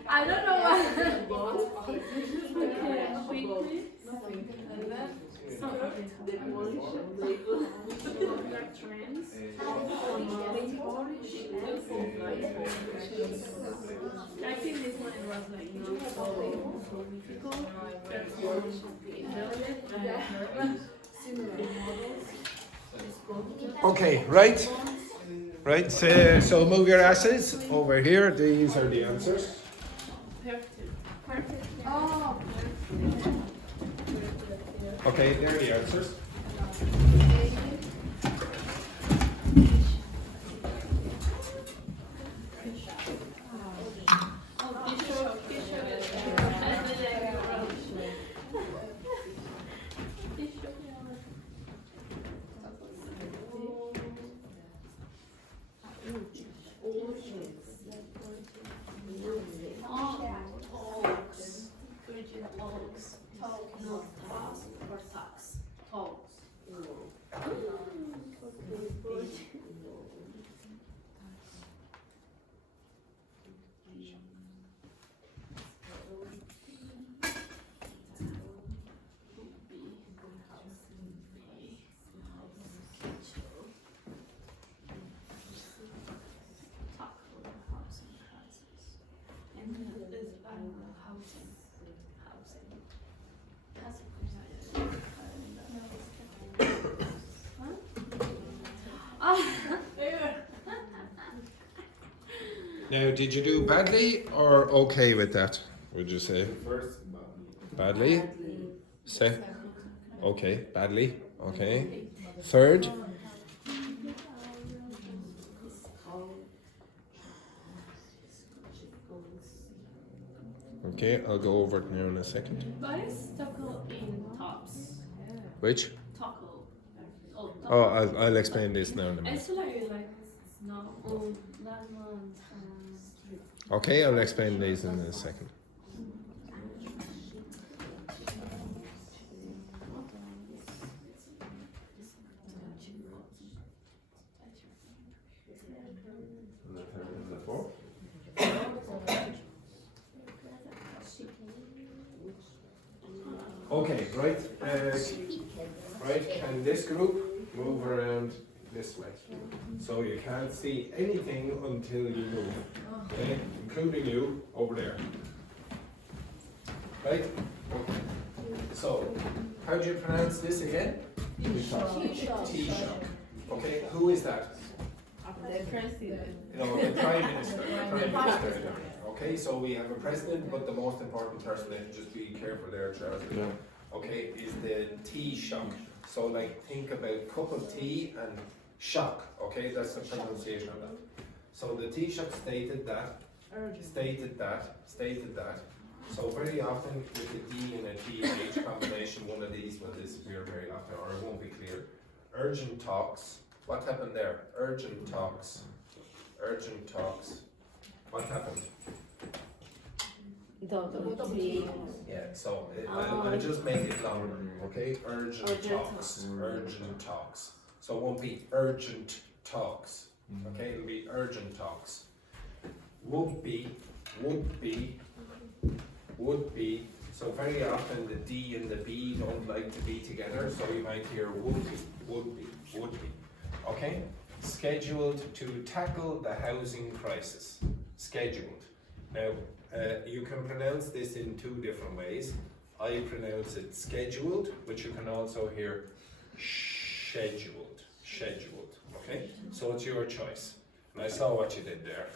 I don't know what. I think this one was like not so difficult. Okay, right? Right, so move your asses over here. These are the answers. Oh. Okay, there are the answers. Now, did you do badly or okay with that? Would you say First, badly? Say okay, badly. Okay. Third. Okay, I'll go over it now in a second. What is stucco in tops? Which? Tackle. Oh, I'll explain this now in a minute. It's like no, that one. Okay, I'll explain these in a second. Okay, right. Right, can this group move around this way? So you can't see anything until you move. Okay, including you over there. Right? Okay. So, how do you pronounce this again? Taoiseach. Okay, who is that? The president. No, the Prime Minister. The Prime Minister. Okay, so we have a president, but the most important person, and just be careful there, Charles. Yeah. Okay, is the Taoiseach. So, like, think about cup of tea and shock. Okay, that's the pronunciation of that. So the Taoiseach stated that. So very often with a D and a TH combination, one of these will disappear very often, or it won't be clear. Urgent talks. What happened there? Urgent talks. What happened? Yeah, so I'll just make it longer, okay? Urgent talks. So it won't be urgent talks, okay? It'll be urgent talks. Would be. So very often the D and the B don't like to be together, so you might hear would be. Okay? Scheduled to tackle the housing crisis. Scheduled. Now, you can pronounce this in two different ways. I pronounce it scheduled, but you can also hear scheduled. Okay? So it's your choice. And I saw what you did there.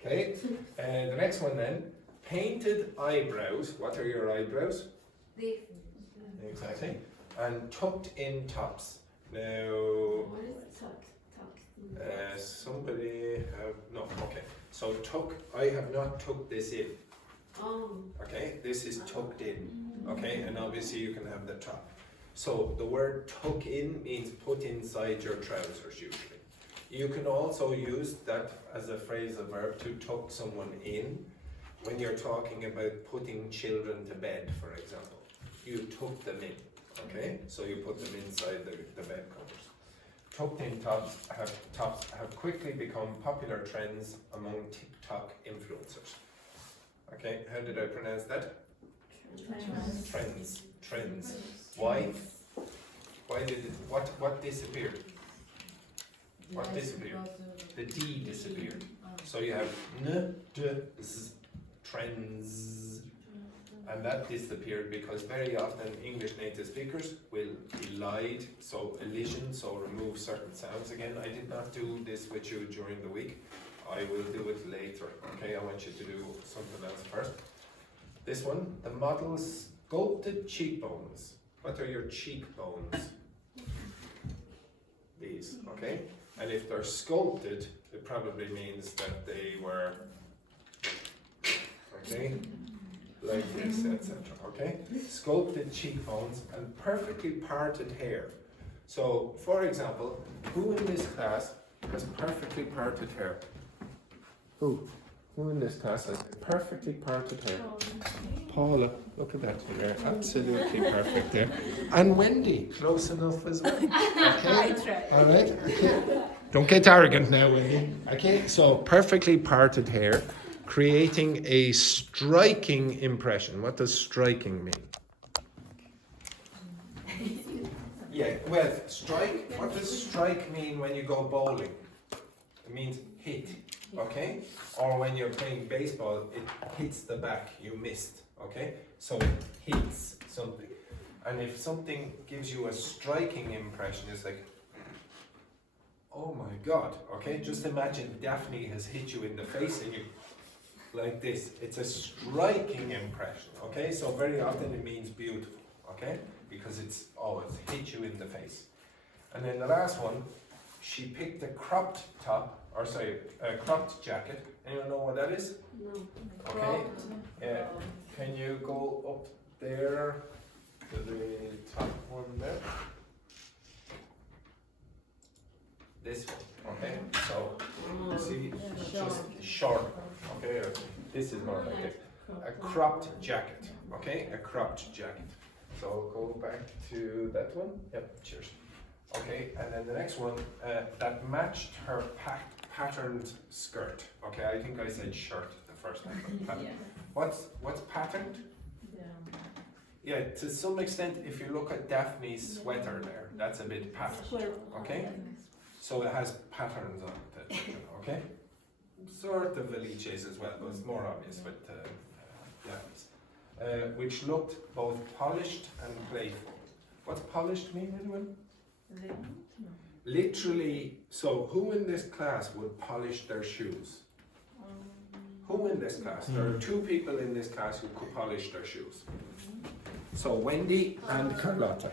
Okay? And the next one then. Painted eyebrows. What are your eyebrows? Deep. Exactly. And tucked in tops. Now, What is tucked? somebody have, no, okay. So tuck, I have not tucked this in. Oh. Okay, this is tucked in. Okay, and obviously you can have the top. So the word tuck in means put inside your trousers usually. You can also use that as a phrasal verb to tuck someone in when you're talking about putting children to bed, for example. You tuck them in, okay? So you put them inside the bed covers. Tucked in tops have quickly become popular trends among TikTok influencers. Okay, how did I pronounce that? Trends. Why? Why did it, what disappeared? What disappeared? The D disappeared. So you have N, D, Z, trends. And that disappeared because very often English native speakers will elide, so elision, so remove certain sounds. Again, I did not do this with you during the week. I will do it later, okay? I want you to do something else first. This one, the model's sculpted cheekbones. What are your cheekbones? These, okay? And if they're sculpted, it probably means that they were, okay? Like this, etc. Okay? Sculpted cheekbones and perfectly parted hair. So, for example, who in this class has perfectly parted hair? Who? Who in this class has perfectly parted hair? Paula, look at that there. Absolutely perfect there. And Wendy, close enough as well. Okay? All right? Okay. Don't get arrogant now, Wendy. Okay? So, perfectly parted hair, creating a striking impression. What does striking mean? Yeah, well, strike, what does strike mean when you go bowling? It means hit, okay? Or when you're playing baseball, it hits the back, you missed, okay? So it hits something. And if something gives you a striking impression, it's like, oh my God, okay? Just imagine Daphne has hit you in the face and you, like this. It's a striking impression, okay? So very often it means beautiful, okay? Because it's hit you in the face. And then the last one, she picked a cropped jacket. Anyone know what that is? No. Okay. Can you go up there to the top one? one there. This one, okay? So, you see, just short, okay? This is more like a cropped jacket, okay? A cropped jacket. So go back to that one. Yep, cheers. Okay, and then the next one, that matched her patterned skirt. Okay, I think I said shirt the first time. What's patterned? Yeah, to some extent, if you look at Daphne's sweater there, that's a bit patterned. Okay, so it has patterns on it. Okay, sort of Velice's as well, but it's more obvious with Daphne's, which looked both polished and playful. What's polished mean, anyone? Literally, so who in this class would polish their shoes? Who in this class? There are two people in this class who could polish their shoes. So Wendy and Carlotta.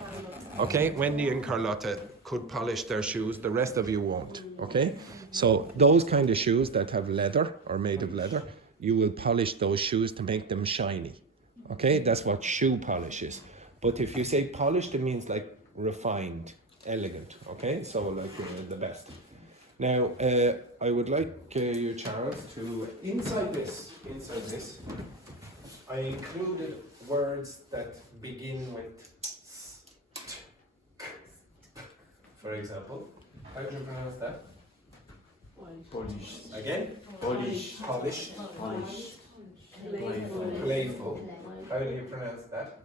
Okay, Wendy and Carlotta could polish their shoes, the rest of you won't. Okay, so those kind of shoes that have leather or made of leather, you will polish those shoes to make them shiny. Okay, that's what shoe polish is. But if you say polished, it means like refined, elegant. Okay, so like the best. Now, I would like you, Charles, to inside this, I included words that begin with st, k. For example, how do you pronounce that? Polish. Again? Polish. Polished. Playful. How do you pronounce that?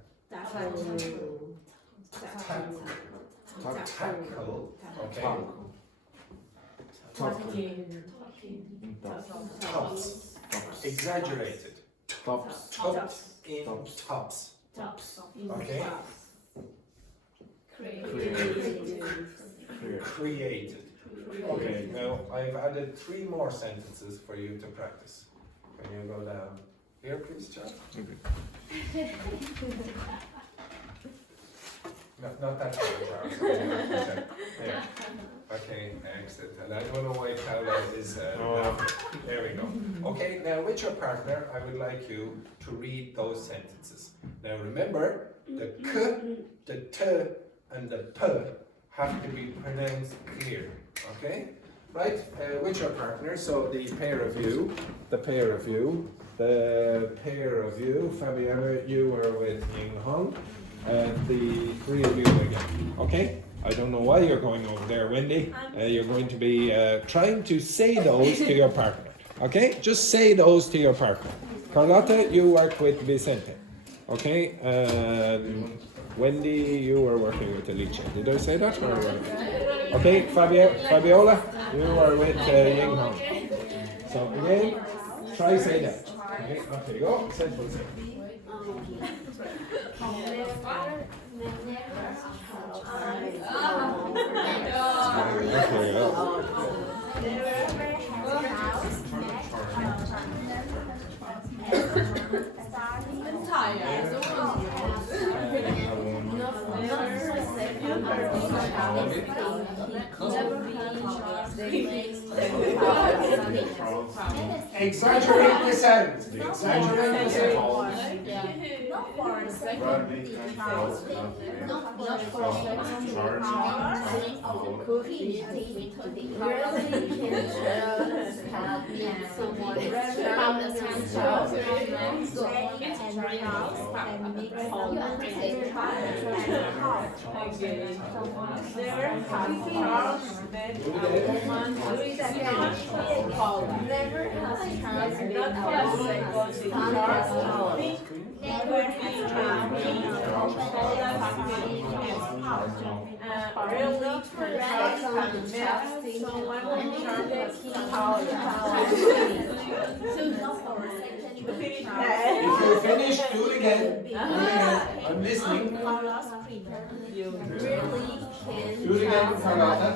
Tackle. Okay. Tops. Exaggerated. Tops in tops. Okay. Created. Okay, now I've added 3 more sentences for you to practice. Can you go down here, please, Charles? Not that one, Charles. There. Okay, excellent. And I don't know why Paula is now. There we go. Okay, now with your partner, I would like you to read those sentences. Now remember, the k, the t, and the p have to be pronounced clear. Okay? Right? With your partner, so the pair of you, Fabiana, you are with Ying Hong, and the 3 of you again. Okay? I don't know why you're going over there, Wendy. You're going to be trying to say those to your partner. Okay? Just say those to your partner. Carlotta, you work with Vicente. Okay? Wendy, you are working with Alice. Did I say that? Or okay, Fabiola, you are with Ying Hong. So again, try say that. Okay, okay, go. Central say. Exaggerate the sound. Exaggerate the sound. If you're finished, do it again. I'm listening. Do it again, Carlotta.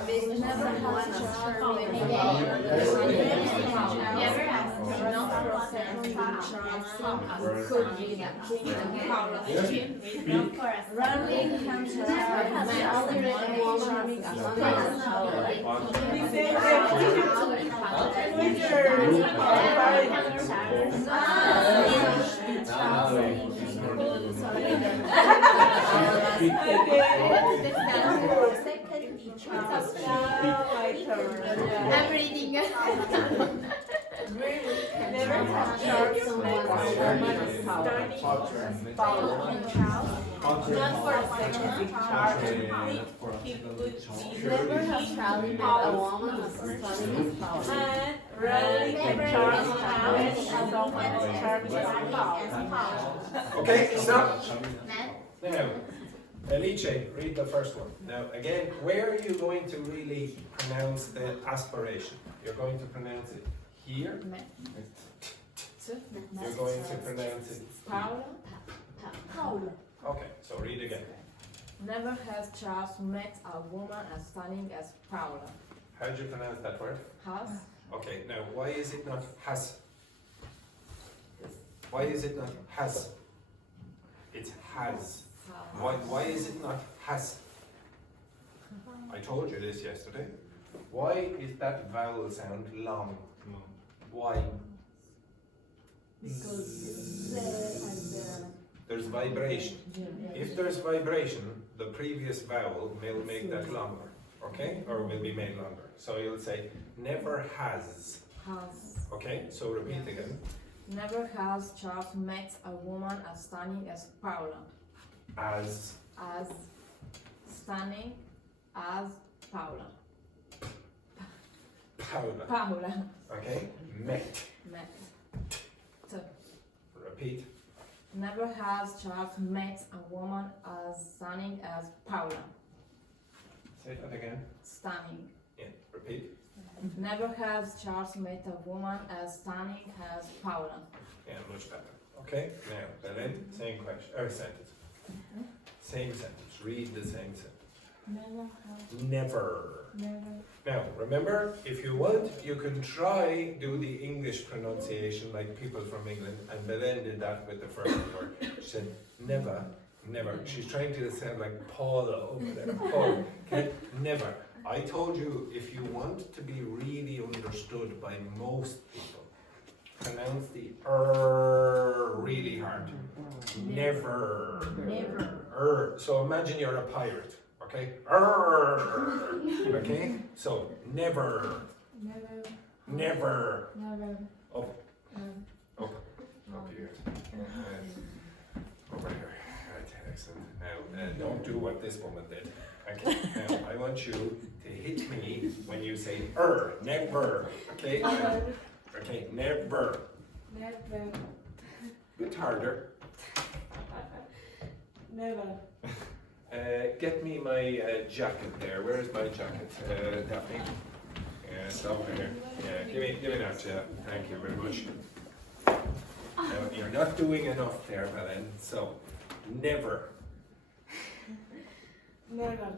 Second teacher. I'm reading. Never have sharp someone as woman as power. Not for a second Never have Charlie met a woman as stunning as power. And rarely can Charles have someone as charming as power. Okay, stop. Now, Alice, read the first one. Now, again, where are you going to really pronounce the aspiration? You're going to pronounce it here. You're going to pronounce it. Paula. Okay, so read again. Never has Charles met a woman as stunning as Paula. How do you pronounce that word? Has? Okay, now why is it not has? Why is it not has? It's has. Why is it not has? I told you this yesterday. Why is that vowel sound long? Why? There's vibration. If there's vibration, the previous vowel will make that longer, okay? Or will be made longer. So you'll say, never has. Has. Okay, so repeat again. Never has Charles met a woman as stunning as Paula. As. As stunning as Paula. Paula. Paula. Okay, met. Met. Repeat. Never has Charles met a woman as stunning as Paula. Say that again. Stunning. Yeah, repeat. Never has Charles met a woman as stunning as Paula. Yeah, much better. Okay, now, Belen, same question, or sentence. Same sentence, read the same sentence. Never. Now, remember, if you want, you can try do the English pronunciation like people from England, and Belen did that with the first word. She said, never, never. She's trying to sound like Paula over there. Paul, okay? Never. I told you, if you want to be really understood by most people, pronounce the really hard. Never. Never. So imagine you're a pirate, okay? Okay? So never. Never. Up. Up here. Over here. Right, excellent. Now, don't do what this woman did. Okay, now I want you to hit me when you say never. Okay? Okay, never. Bit harder. Never. Get me my jacket there. Where is my jacket, Daphne? Yeah, it's over here. Yeah, give me that. Yeah, thank you very much. Now, you're not doing enough there, Belen. So, never. Never.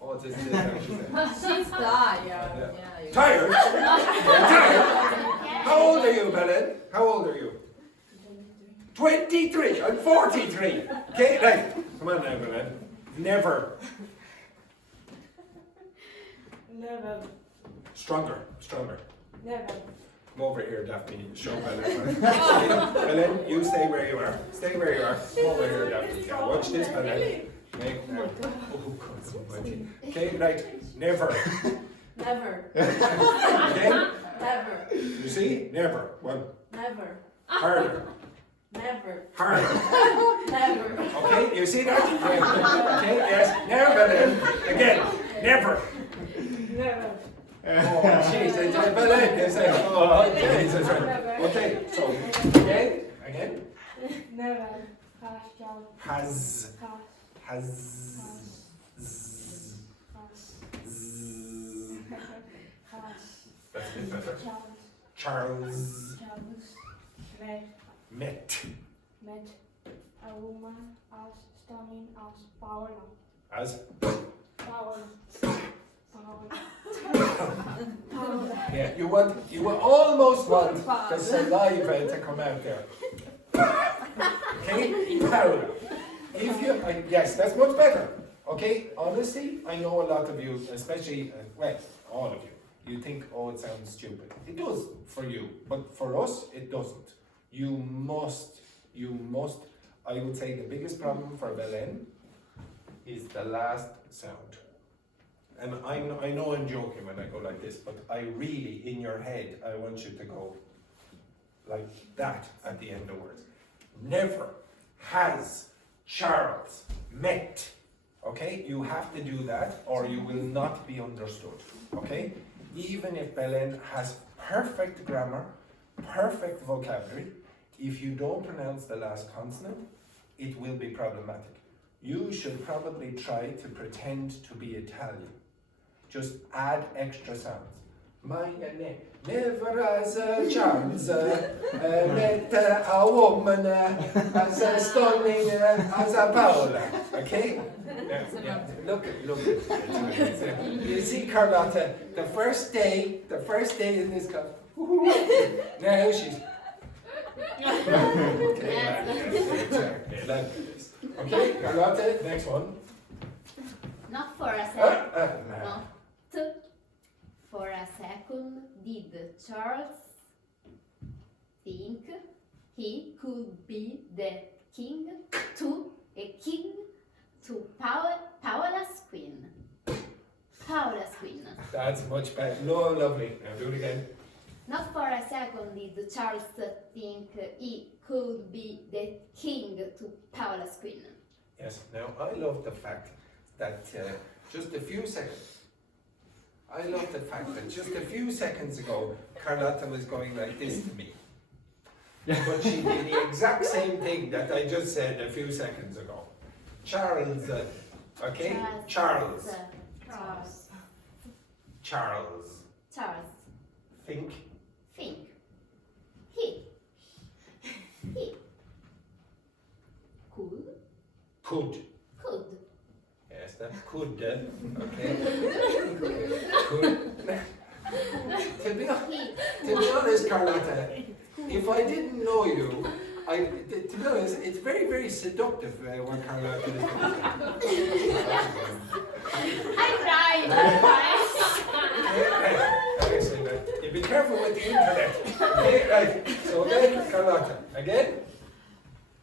Oh, this is actually. She's tired. Yeah. Tired? You're tired? How old are you, Belen? How old are you? 23. I'm 43. Okay, right. Come on now, Belen. Never. Never. Stronger. Never. Come over here, Daphne. Show Belen. Belen, you stay where you are. Stay where you are. Come over here, Daphne. Now, watch this, Belen. Oh, God almighty. Okay, right. Never. Never. Okay? Never. You see? Never. One. Never. Harder. Never. Harder. Never. Okay, you see that? Yeah. Okay, yes. Now, Belen. Again. Never. Never. Oh, jeez. It's Belen. It's like, oh, Jesus. Okay, so, again. Never. Has. That's a bit better. Charles met a woman as stunning as Paula. as Paula. yeah. You almost want the saliva to come out there. Okay, Paula. If you yes, that's much better. Okay, honestly, I know a lot of you, especially well, all of you. You think, oh, it sounds stupid. It does for you, but for us, it doesn't. You must I would say the biggest problem for Belen is the last sound. And I know I'm joking when I go like this, but I really, in your head, I want you to go like that at the end of words. Never has Charles met. Okay, you have to do that or you will not be understood. Okay, even if Belen has perfect grammar, perfect vocabulary, if you don't pronounce the last consonant, it will be problematic. You should probably try to pretend to be Italian. Just add extra sounds. My never has a chance met a woman as stunning as a Paola. Okay? Yeah. Look. You see, Carlotta, the first day in this class. Now she's. Okay, Carlotta, next one. Not for a second. Not for a second did Charles think he could be the king to Paola's queen. Paola's queen. That's much better. No, lovely. Now do it again. Not for a second did Charles think he could be the king to Paola's queen. Yes. Now I love the fact that just a few seconds. I love the fact that just a few seconds ago, Carlotta was going like this to me. But she did the exact same thing that I just said a few seconds ago. Charles, okay? Charles. Think. He. Could. Yes, that's could. Okay. Could. To be honest, Carlotta, if I didn't know you, to be honest, it's very, very seductive what Carlotta is doing. I tried. Excellent. You be careful with the internet. Okay, right. So again, Carlotta, again.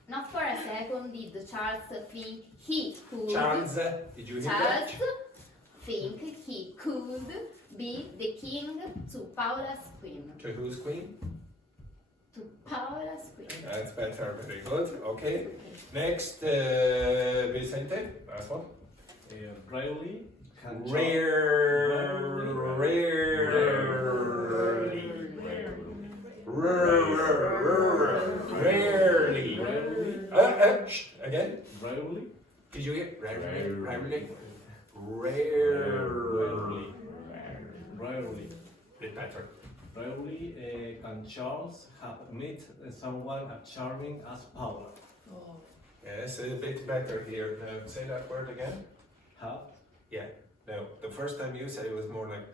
Not for a second did Charles think he could. Charles, did you hear that? Think he could be the king to Paola's queen. To whose queen? To Paola's queen. That's better, very good. Okay. Next, Vicente, last one. Rarely. Rarely. Again. Rarely. Did you hear? Rarely. Bit better. Rarely can Charles have met someone as charming as Paula. Yes, a bit better here. Now, say that word again. Have. Yeah. Now, the first time you said it was more like,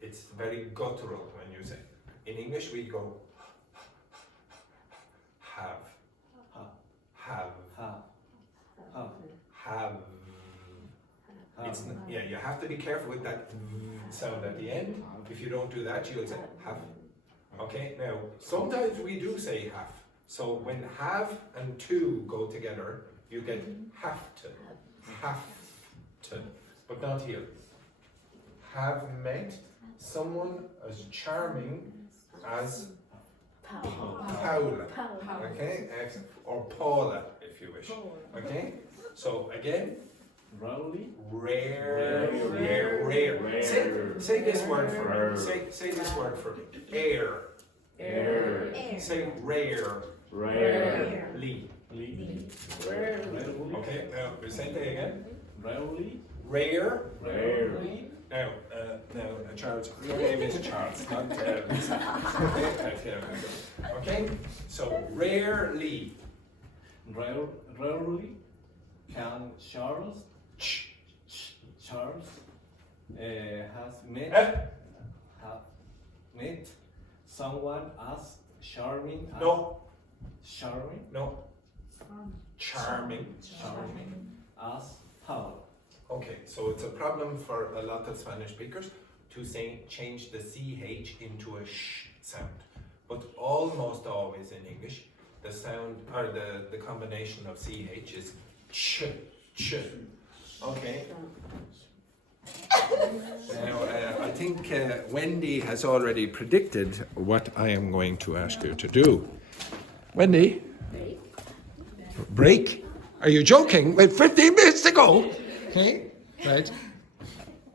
it's very guttural when you say. In English, we go, have. It's, yeah, you have to be careful with that sound at the end. If you don't do that, you'll say have. Okay, now, sometimes we do say have. So when have and to go together, you get have to, but not here. Have met someone as charming as Paula. Okay, excellent. Or Paula, if you wish. Okay, so again. Rarely. Rare. Say this word for me. Say this word for me. Air. Say rare. Rarely. Okay, now Vicente again. Rarely. Rare. Now, Charles, your name is Charles, not okay, so rarely. Rarely can Charles has met someone as charming as charming as Paula. Okay, so it's a problem for a lot of Spanish speakers to change the CH into a sh sound. But almost always in English, the sound, or the combination of CH is ch, ch. Okay. Now, I think Wendy has already predicted what I am going to ask you to do. Wendy? Break? Are you joking? Wait, 15 minutes to go. Okay, right.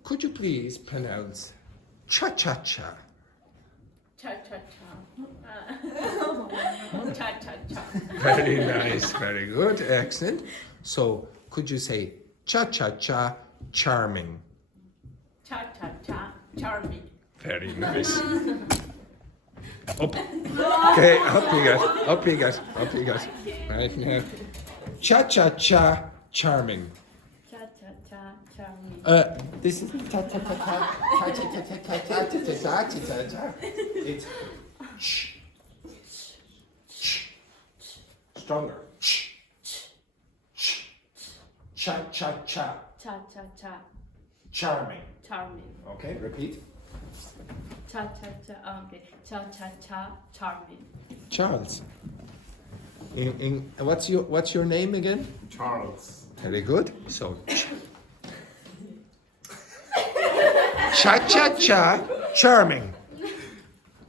Could you please pronounce cha-cha-cha? Cha-cha-cha. Cha-cha-cha. Very nice, very good, excellent. So, could you say cha-cha-cha charming? Cha-cha-cha. Charming. Very nice. Up. Okay, up you get, up you get, up you get. Right now. Cha-cha-cha charming. Cha-cha-cha. Charming. This is cha-cha-cha-cha, cha-cha-cha-cha-cha-cha-cha-cha-cha. It's ch, ch, stronger. Ch, ch, cha-cha-cha. Cha-cha-cha. Charming. Charming. Okay, repeat. Cha-cha-cha. Okay. Cha-cha-cha. Charming. Charles. What's your name again? Charles. Very good. So cha-cha-cha charming.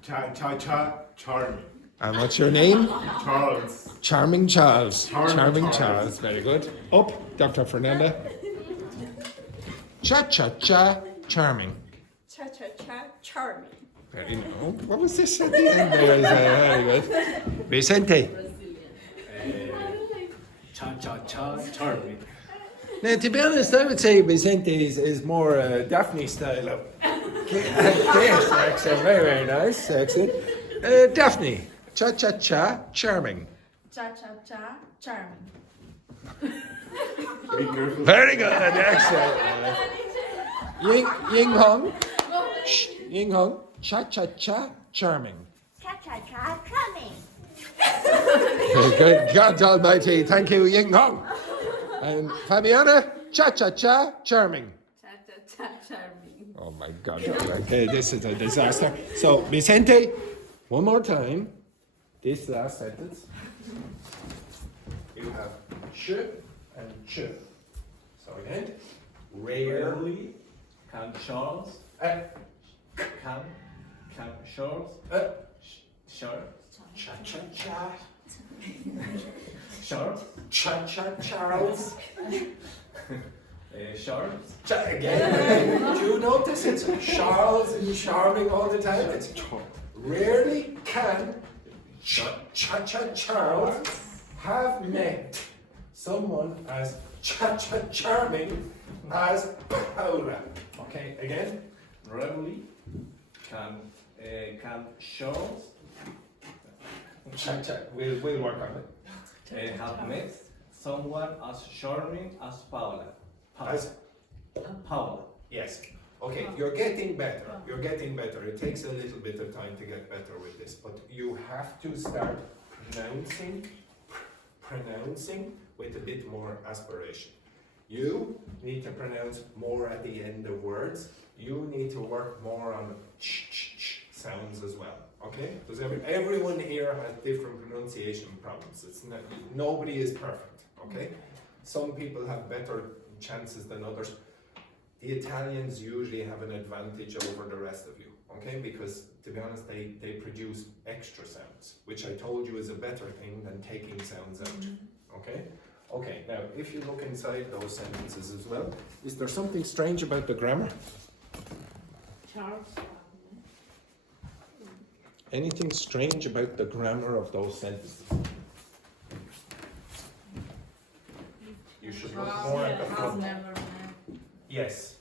Cha-cha-cha charming. And what's your name? Charles. Charming Charles. Charming Charles. Charles. Very good. Up, Dr. Fernanda. Cha-cha-cha charming. Cha-cha-cha, charming. Very no. What was this at the end there? Very good. Vicente. Cha-cha-cha charming. Now, to be honest, I would say Vicente is more Daphne style of yes, excellent. Very, very nice. Excellent. Daphne. Cha-cha-cha charming. Cha-cha-cha, charming. Be careful. Very good. Excellent. Ying Hong. Shh, Ying Hong. Cha-cha-cha charming. Cha-cha-cha, charming. Good God Almighty. Thank you, Ying Hong. And Fabiana. Cha-cha-cha charming. Cha-cha-cha charming. Oh my God. Okay, this is a disaster. So, Vicente, one more time. This last sentence. You have ch and ch. So again, rarely. Can Charles? Can Charles? Charles? Cha-cha-cha. Charles? Cha-cha-Charles. Charles? Again. Do you notice it's Charles and charming all the time? It's rarely can Cha-cha-Charles have met someone as cha-cha-charming as Paula. Okay, again. Rarely can Charles Cha-cha. We'll work on it. have met someone as charming as Paula. As Paula. yes. Okay, you're getting better. You're getting better. It takes a little bit of time to get better with this, but you have to start pronouncing with a bit more aspiration. You need to pronounce more at the end of words. You need to work more on ch sounds as well. Okay? Because everyone here has different pronunciation problems. It's not, nobody is perfect. Okay? Some people have better chances than others. The Italians usually have an advantage over the rest of you, okay? Because, to be honest, they produce extra sounds, which I told you is a better thing than taking sounds out, okay? Okay, now, if you look inside those sentences as well, is there something strange about the grammar? Charles. Anything strange about the grammar of those sentences? You should look more at the front. Yes,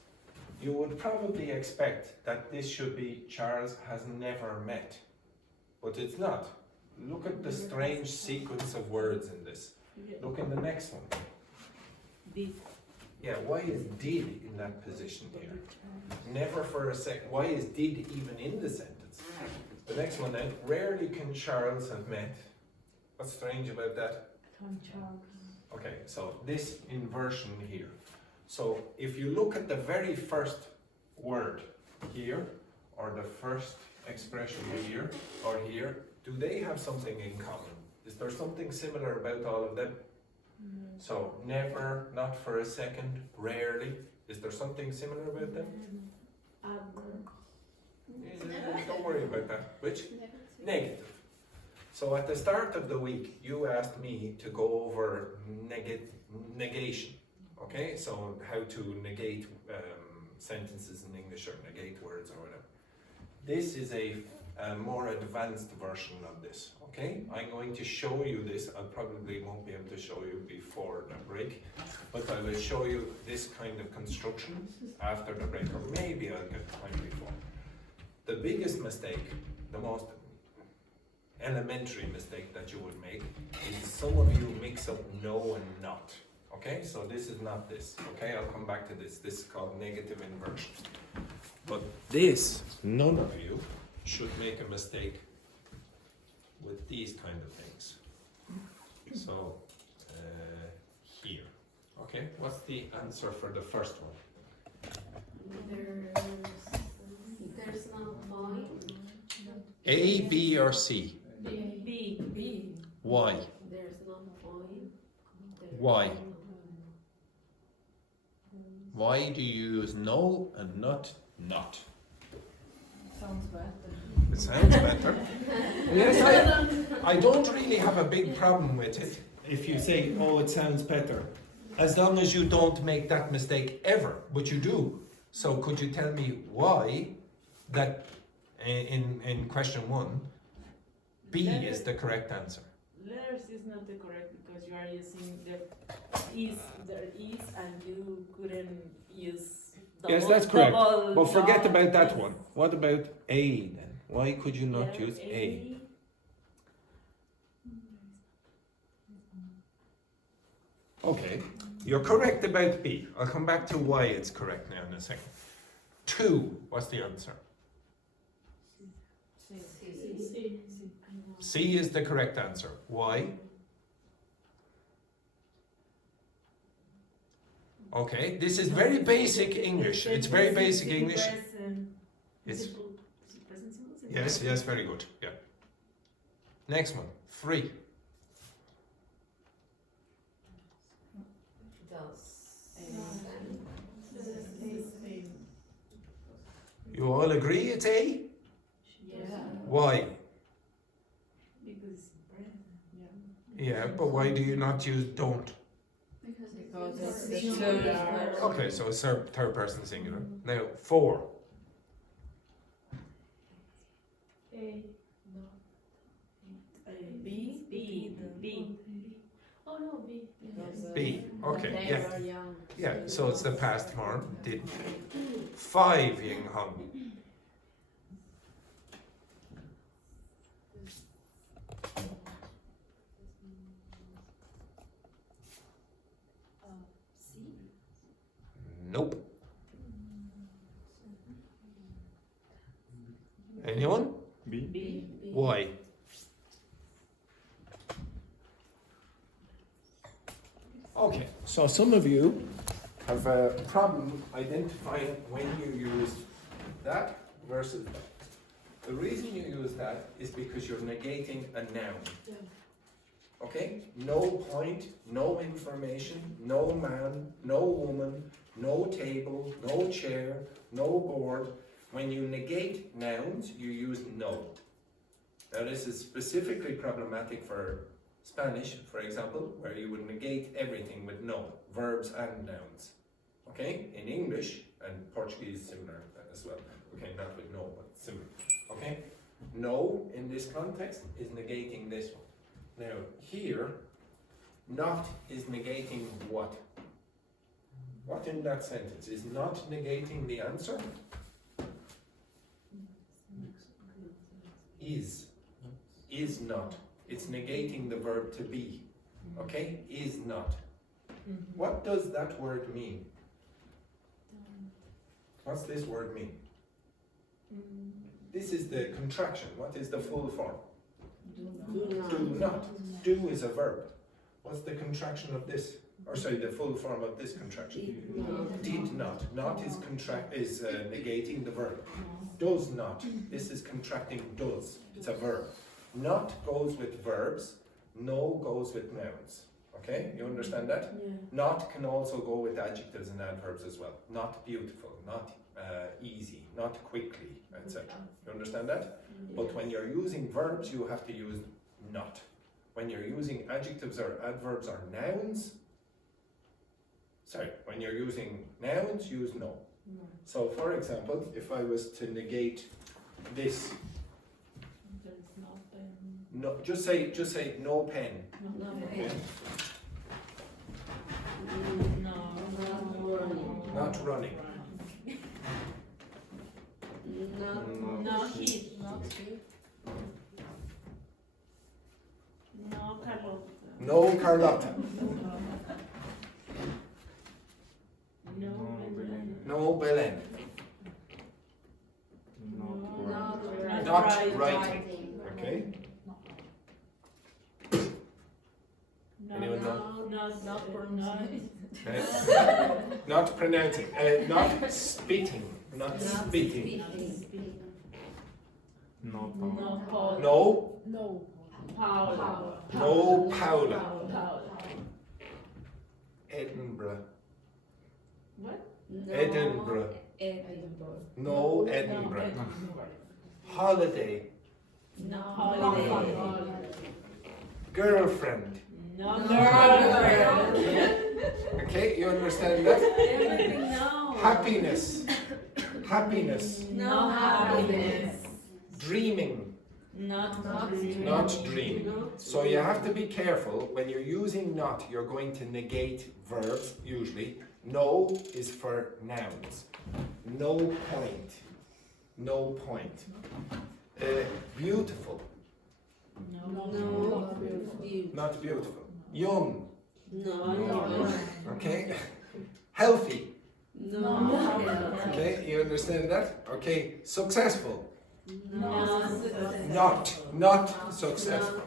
you would probably expect that this should be Charles has never met, but it's not. Look at the strange sequence of words in this. Look in the next one. Did. Yeah, why is did in that position here? Never for a sec. Why is did even in the sentence? The next one then, rarely can Charles have met. What's strange about that? Can Charles. Okay, so this inversion here. So if you look at the very first word here, or the first expression here, or here, do they have something in common? Is there something similar about all of them? So never, not for a second, rarely. Is there something similar about them? Don't worry about that. Which? Negative. So at the start of the week, you asked me to go over negation. Okay, so how to negate sentences in English or negate words or whatever. This is a more advanced version of this. Okay, I'm going to show you this. I probably won't be able to show you before the break, but I will show you this kind of construction after the break, or maybe I'll get time before. The biggest mistake, the most elementary mistake that you would make is some of you mix up no and not. Okay, so this is not this. Okay, I'll come back to this. This is called negative inversion. But this, none of you should make a mistake with these kind of things. So, here. Okay, what's the answer for the first one? There's no point. A, B, or C? B. Why? There's no point. Why? Why do you use no and not? Sounds better. It sounds better. Yes, I don't really have a big problem with it if you say, oh, it sounds better. As long as you don't make that mistake ever, but you do. So could you tell me why that in question 1, B is the correct answer? Letters is not the correct because you are using there is, and you couldn't use double. Yes, that's correct. Double, But forget no, about that yes. one. What about A then? Why could you not use A? Okay, you're correct about B. I'll come back to why it's correct now in a second. 2, what's the answer? C is the correct answer. Why? Okay, this is very basic English. It's very basic English. It's yes, very good. Yeah. Next one, 3. You all agree it's A? Yeah. Why? Because Yeah, but why do you not use don't? Because it's it's the singular. Okay, so it's third person singular. Now, 4. A. B. Oh no, B. B. Okay, They yeah. were young. Yeah, so it's the past form. Did 5 Ying Hung. Nope. Anyone? B. Why? Okay, so some of you have a problem identifying when you use that versus that. The reason you use that is because you're negating a noun. Okay? No point, no information, no man, no woman, no table, no chair, no board. When you negate nouns, you use no. Now this is specifically problematic for Spanish, for example, where you would negate everything with no, verbs and nouns. Okay? In English, and Portuguese similar as well. Okay, not with no, but similar. Okay? No, in this context, is negating this one. Now, here, not is negating what? What in that sentence is not negating the answer? Is not. It's negating the verb to be. Okay? Is not. What does that word mean? What's this word mean? This is the contraction. What is the full form? Do not. Do is a verb. What's the contraction of this? Or sorry, the full form of this contraction? Did not. Not is negating the verb. Does not. This is contracting does. It's a verb. Not goes with verbs. No goes with nouns. Okay, you understand that? Yeah. Not can also go with adjectives and adverbs as well. Not beautiful, not easy, not quickly, etc. You understand that? But when you're using verbs, you have to use not. When you're using adjectives or adverbs or nouns, when you're using nouns, use no. So for example, if I was to negate this, There's no pen. no, just say no pen. No. Okay? No. Not running. No heat. No Carlota. No Carlotta. No Belen. Not writing. Okay? Anyone know? Not pronouncing. Not spitting. Not spitting. No. No. No. Paula. No Paula. Edinburgh. What? Edinburgh. No Edinburgh. Holiday. Holiday. Girlfriend. No girlfriend. Okay, you understand that? Everything no. Happiness. Happiness. No happiness. Dreaming. Not dream. So you have to be careful when you're using not, you're going to negate verbs usually. No is for nouns. No point. No point. Beautiful. Not beautiful. Young. Okay. Healthy. Okay, you understand that? Okay. Successful. Not successful.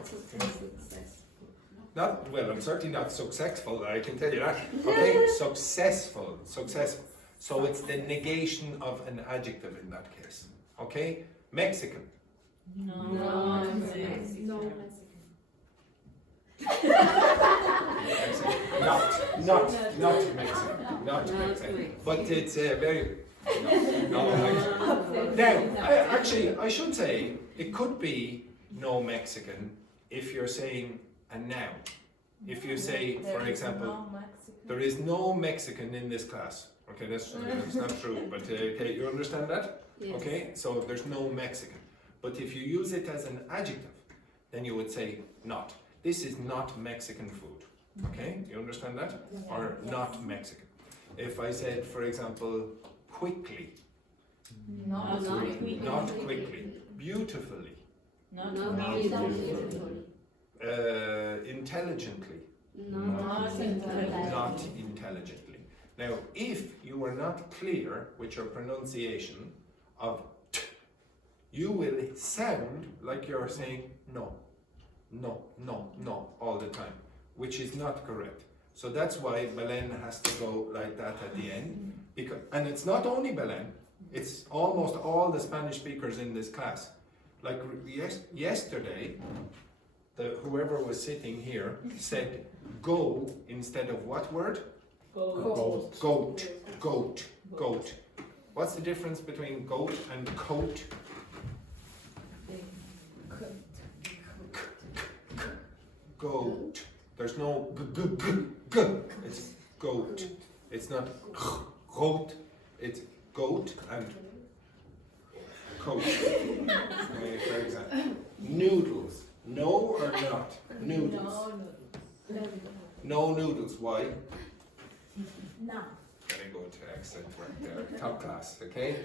Not, well, I'm certainly not successful, I can tell you that. Okay, successful. So it's the negation of an adjective in that case. Okay, Mexican. No. Not Mexican. But it's very. Now, actually, I should say it could be no Mexican if you're saying a noun. If you say, for example, there is no Mexican in this class. Okay, that's not true, but okay, you understand that? Yes. Okay, so there's no Mexican. But if you use it as an adjective, then you would say not. This is not Mexican food. Okay, you understand that? Or not Mexican. If I said, for example, quickly, Not quickly, beautifully, intelligently, not intelligently. Now, if you are not clear with your pronunciation of t, you will sound like you're saying no all the time, which is not correct. So that's why Belen has to go like that at the end. Because, and it's not only Belen, it's almost all the Spanish speakers in this class. Like yesterday, whoever was sitting here said go instead of what word? Goat. What's the difference between goat and coat? Goat. There's no g. It's goat. It's not goat. It's goat and coat. For example, noodles. No or not? Noodles. No noodles. Why? No. Very good. Excellent work there. Top class. Okay.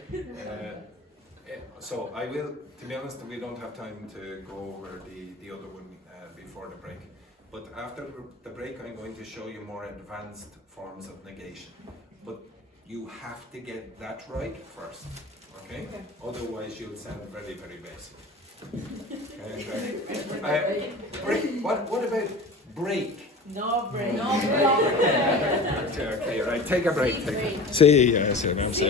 So I will. To be honest, we don't have time to go over the other one before the break. But after the break, I'm going to show you more advanced forms of negation. But you have to get that right first, okay? Otherwise, you'll sound very, very basic. Break. What about break? No break. Okay, right. Take a break. See, yes, I'm saying.